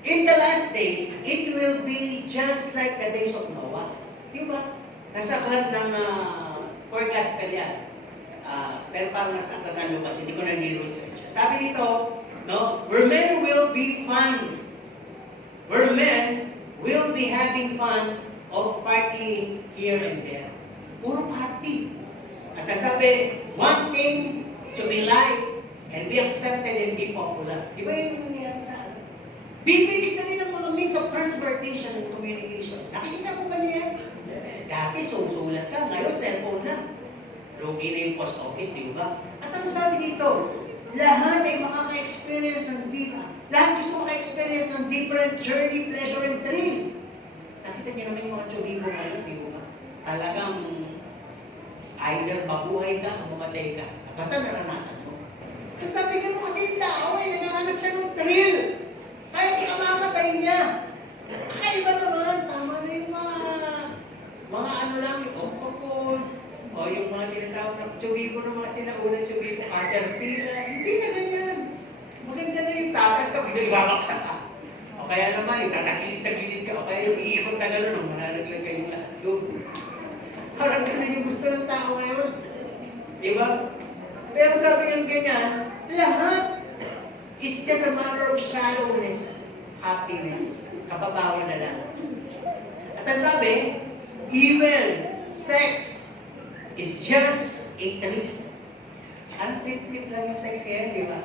in the last days, it will be just like the days of Noah. Di ba? Nasa aklat ng forecast ka yan. Pero parang nasa aklat ng Lucas, hindi ko na ni-research. Sabi dito, no? Where men will be fun. Where men will be having fun of partying here and there. Puro party. At sabi, wanting to be liked and be accepted and be popular. Di ba yun nangyayari sa atin? Bibilis na rin ang mga means of transportation and communication. Nakikita mo ba niya? Dati, susulat ka. Ngayon, cellphone na. Lugi na yung post office, di ba? At ano sabi dito? Lahat ay makaka-experience ng lahat gusto maka-experience ng different journey, pleasure, and thrill. Nakita niyo naman yung mga chubibo ngayon, di ba? Talagang either mabuhay ka o mamatay ka. Basta naranasan mo. Ang sabi ka mo kasi yung tao ay naghahanap siya ng thrill. Kahit ikamamatay niya. Kakaiba naman. Tama na yung mga ano lang, yung octopus, o yung mga tinatawag na chubibo ng mga sinaunang chubibo, caterpillar. Hindi na ganyan. Maganda na yung takas ka, bigla ibabaksak ka. O kaya naman, itatagilid-tagilid ka, o kaya yung iikot na gano'n, manalaglag kayong lahat. Parang gano'n yung gusto ng tao ngayon. Diba? Pero sabi yung ganyan, lahat is just a matter of shallowness, happiness, kababawan na lang. At ang sabi, even sex is just a trip. Anong trip-trip lang yung sex ngayon, di ba?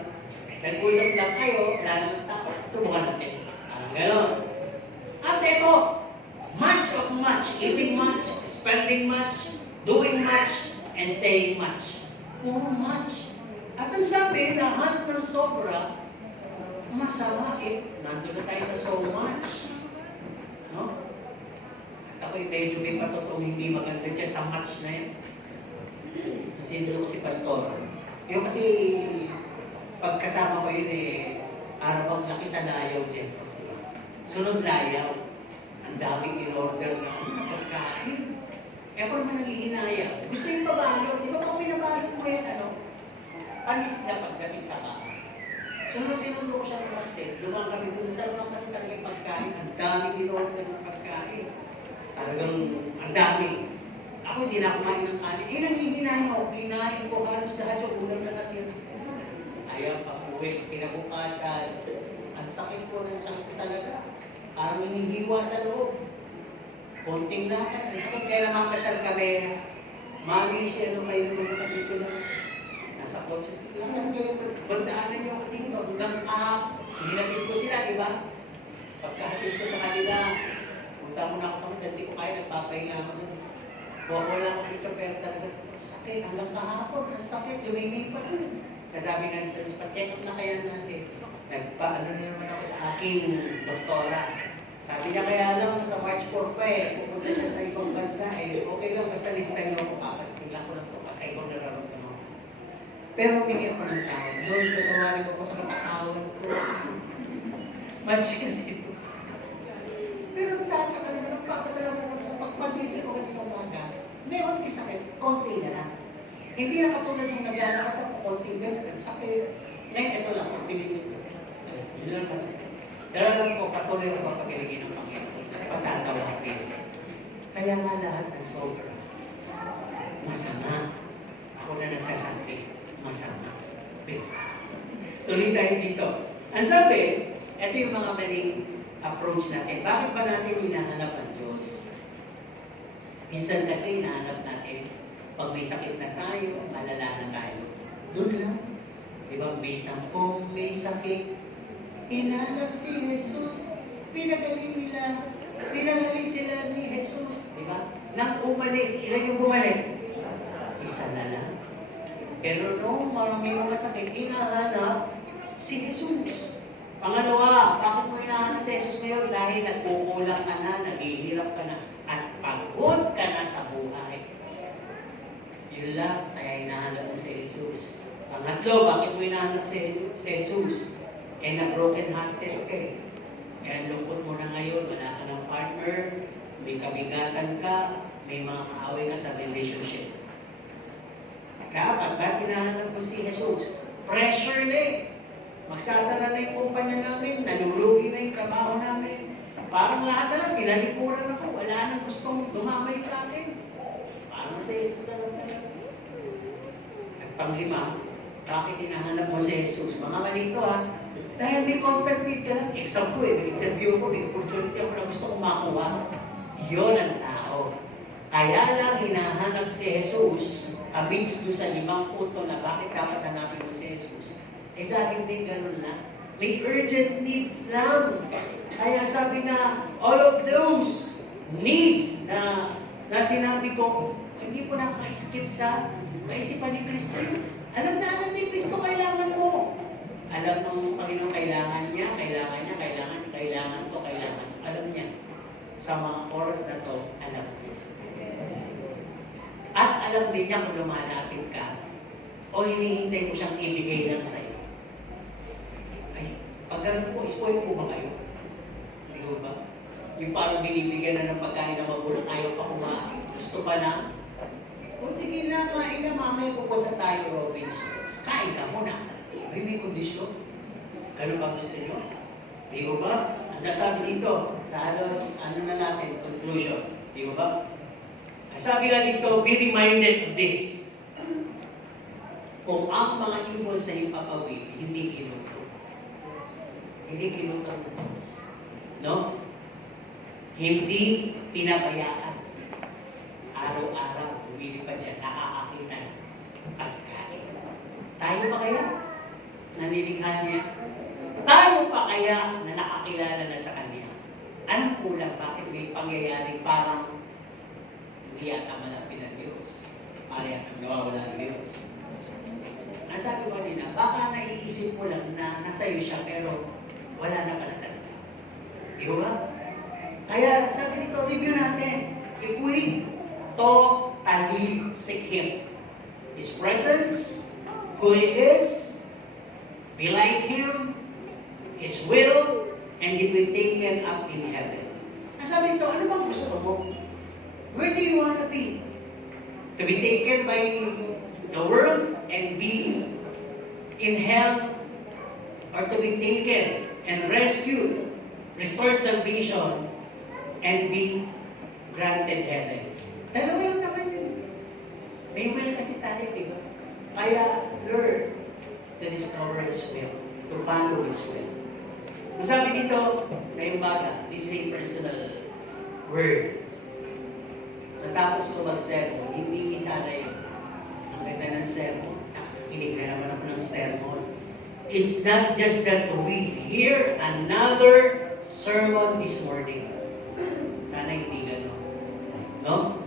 Nag-usap lang kayo, wala naman takot. Subukan natin. Parang gano'n. At ito, much, eating much, spending much, doing much, and saying much. Puro much. At ang sabi, lahat ng sobra, masama nandun na tayo sa so much. No? At ako'y medyo may patotong hindi maganda dyan sa much na yan. Kasi ko si Pastor. Yung kasi, pagkasama ko yun arabang laki sa layaw dyan. Kasi sunod layaw, ang daming in-order na pagkain. Kaya pa naman naghihinaya. Gusto yung pabalot. Di ba pag pinabalot mo yan, panis na pagdating sa bahay. Sinundo ko siya ng Martes. Lumang kami dun sa lumang kasi talagang pagkain. Ang daming in-order ng pagkain. Talagang ang dami. Ako hindi na kumain ng kanin. Nangihinaya ako. Kinain ko halos lahat yung ulam na natin. Ayaw, pag-uwi, kinabukasan. Ang sakit ko talaga. Parang hinihiwa sa loob. Konting lakad. Ang sakit kaya naman kasyal kami. Mami, siya kayo naman dito na. Nasa kotse. Lakad kayo. Bandaanan niyo ako dito. Hanggang hinapit ko sila, di ba? Pagkahatid ko sa kanila, punta muna ako sa mga, hindi ko kaya, nagpapahinga ako dun. Wala ako dito, pero talaga sakit. Hanggang kahapon, ang sakit. Lumilipat. Kasabi nga sa Diyos, pa-check up na kaya natin. Nagpaano na naman ako sa aking doktora. Sabi niya kaya lang, sa March 4 pa pupunta siya sa ibang bansa okay lang, basta lista niyo ako, papatila ko lang ito, kakaibang nararamdaman ko. Pero humingi ako ng tawad. Doon, tatawarin ko sa katakawan ko. Match kasi ito. Pero tataka naman, nagpapasalamat ko sa pagpagising ko kanina umaga. Meron kay sakit, konti na lang. Hindi na katulad yung naglalakad ako, konting ganyan, sakit. Ngayon, ito lang, pilitin ko. Yun lang kasi. Pero alam ko, patuloy ko papagaligin ng Panginoon. Patatawa ko rin. Kaya nga lahat ng sobra. Masama. Ako na nagsasabi, masama. Tuloy tayo dito. Ang sabi, ito yung mga maling approach natin. Bakit ba natin hinahanap ang Diyos? Minsan kasi hinahanap natin, pag may sakit na tayo, malala na tayo. Doon lang. Di ba, may sampung may sakit, hinanap si Jesus, pinagaling sila ni Jesus. Di ba? Nang umalis, ilan yung bumalik? Isa na lang. Pero no, marami mga sakit, hinahanap si Jesus. Pangalawa, bakit mo hinahanap si Jesus ngayon? Dahil nagkukulang ka na, naghihirap ka na, at pagod ka na sa buhay. Yun lang, kaya hinahanap mo si Jesus. Pangatlo, bakit mo hinahanap si Jesus? Na broken hearted ka eh. Kaya lungkot mo na ngayon, wala ka ng partner, may kabigatan ka, may mga kaaway ka sa relationship. Kaya ba't hinahanap mo si Jesus? Pressure na eh. Magsasara na yung kumpanya namin, nalulugi na yung trabaho namin. Parang lahat na lang, tinalikuran ako. Wala nang gustong dumamay sa akin. Parang sa Jesus na lang talaga. At panglima, bakit hinahanap mo si Jesus? Mga malito ha. Dahil may constant need ka lang. Exam ko may interview ko, may opportunity ako na gusto kong makuha. Yun ang tao. Kaya lang hinahanap si Jesus amidst doon sa 5 punto na bakit dapat hanapin mo si Jesus. Dahil hindi ganun lang. May urgent needs lang. Kaya sabi nga, all of those needs na sinabi ko, hindi po naka-skip sa kaisipan ni Kristo. Alam ni Kristo kailangan mo. Alam ng Panginoon kailangan niya. Alam niya. Sa mga oras na to, alam niya. At alam din niya kung lumalapit ka o hinihintay mo siyang ibigay lang sa'yo. Pag ganun po, spoil po ba kayo? Hindi ko ba? Yung parang binibigyan na ng pagkain na magulang, ayaw pa kumain. Gusto pa na? O sige na, kain na, mamaya pupunta tayo, Robinsons. Kain ka muna. May kondisyon. Ganun ba gusto nyo? Hindi ko ba? Ang sabi dito, sa halos, na natin, conclusion. Hindi ko ba? Ang sabi nga dito, be reminded of this. Kung ang mga ibon sa iyong papawid, hindi ginuto. Hindi ginuto ng Diyos. No? Hindi pinabayaan. Araw-araw, bumili pa dyan, nakakakita ng pagkain. Tayo pa kaya? Nanilikha niya? Tayo pa kaya na nakakilala na sa Kanya? Anong kulang? Bakit may pangyayari parang hindi yata malapit ang Diyos? Parang nawawala ang Diyos. Ang sabi ko nila, baka naiisip mo lang na nasa iyo siya, pero wala na pala talaga. Di ba? Kaya sabi dito, review natin. If we totally seek Him, His presence, who He is, be like Him, His will, and if we take Him up in heaven. Ang sabi dito, ano bang gusto mo? Where do you want to be? To be taken by the world and be in hell, or to be taken and rescued, restored salvation, and be granted heaven. Dalawa lang naman yun. May will kasi tayo, di ba? Kaya learn to discover His will, to follow His will. Ang sabi dito, ngayong baga, this is a personal word. Natapos ko mag-sermon, hindi sana yun. Ang ganda ng sermon. Nakikinig na naman ako ng sermon. It's not just that we hear another sermon this morning. Sana hindi gano'n. No?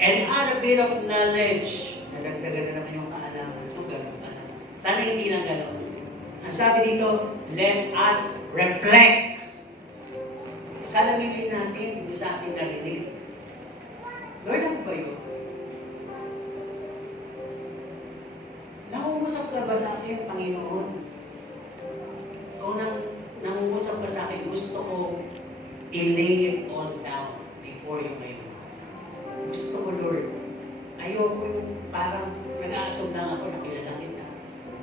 And add a bit of knowledge. Nadagdagan na naman yung kaalaman. Ito gano'n pa na. Sana hindi lang gano'n. Ang sabi dito, let us reflect. Salaminin natin doon sa ating narinig. Lord, ano ba yun? Nangungusap ka ba sa akin, Panginoon? Kung nangungusap ka sa akin, gusto ko i-lay it all down before you ngayon. Gusto ko, Lord, Ayoko yung parang nag-aasog lang ako, nakilala kita,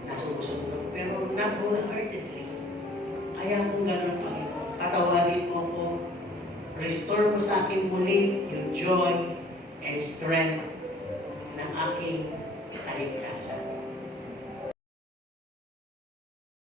nasumusog ako. Pero not wholeheartedly. Kaya kung gano'n, Panginoon, patawarin mo ko, restore mo sa akin muli yung joy and strength ng aking kaligtasan.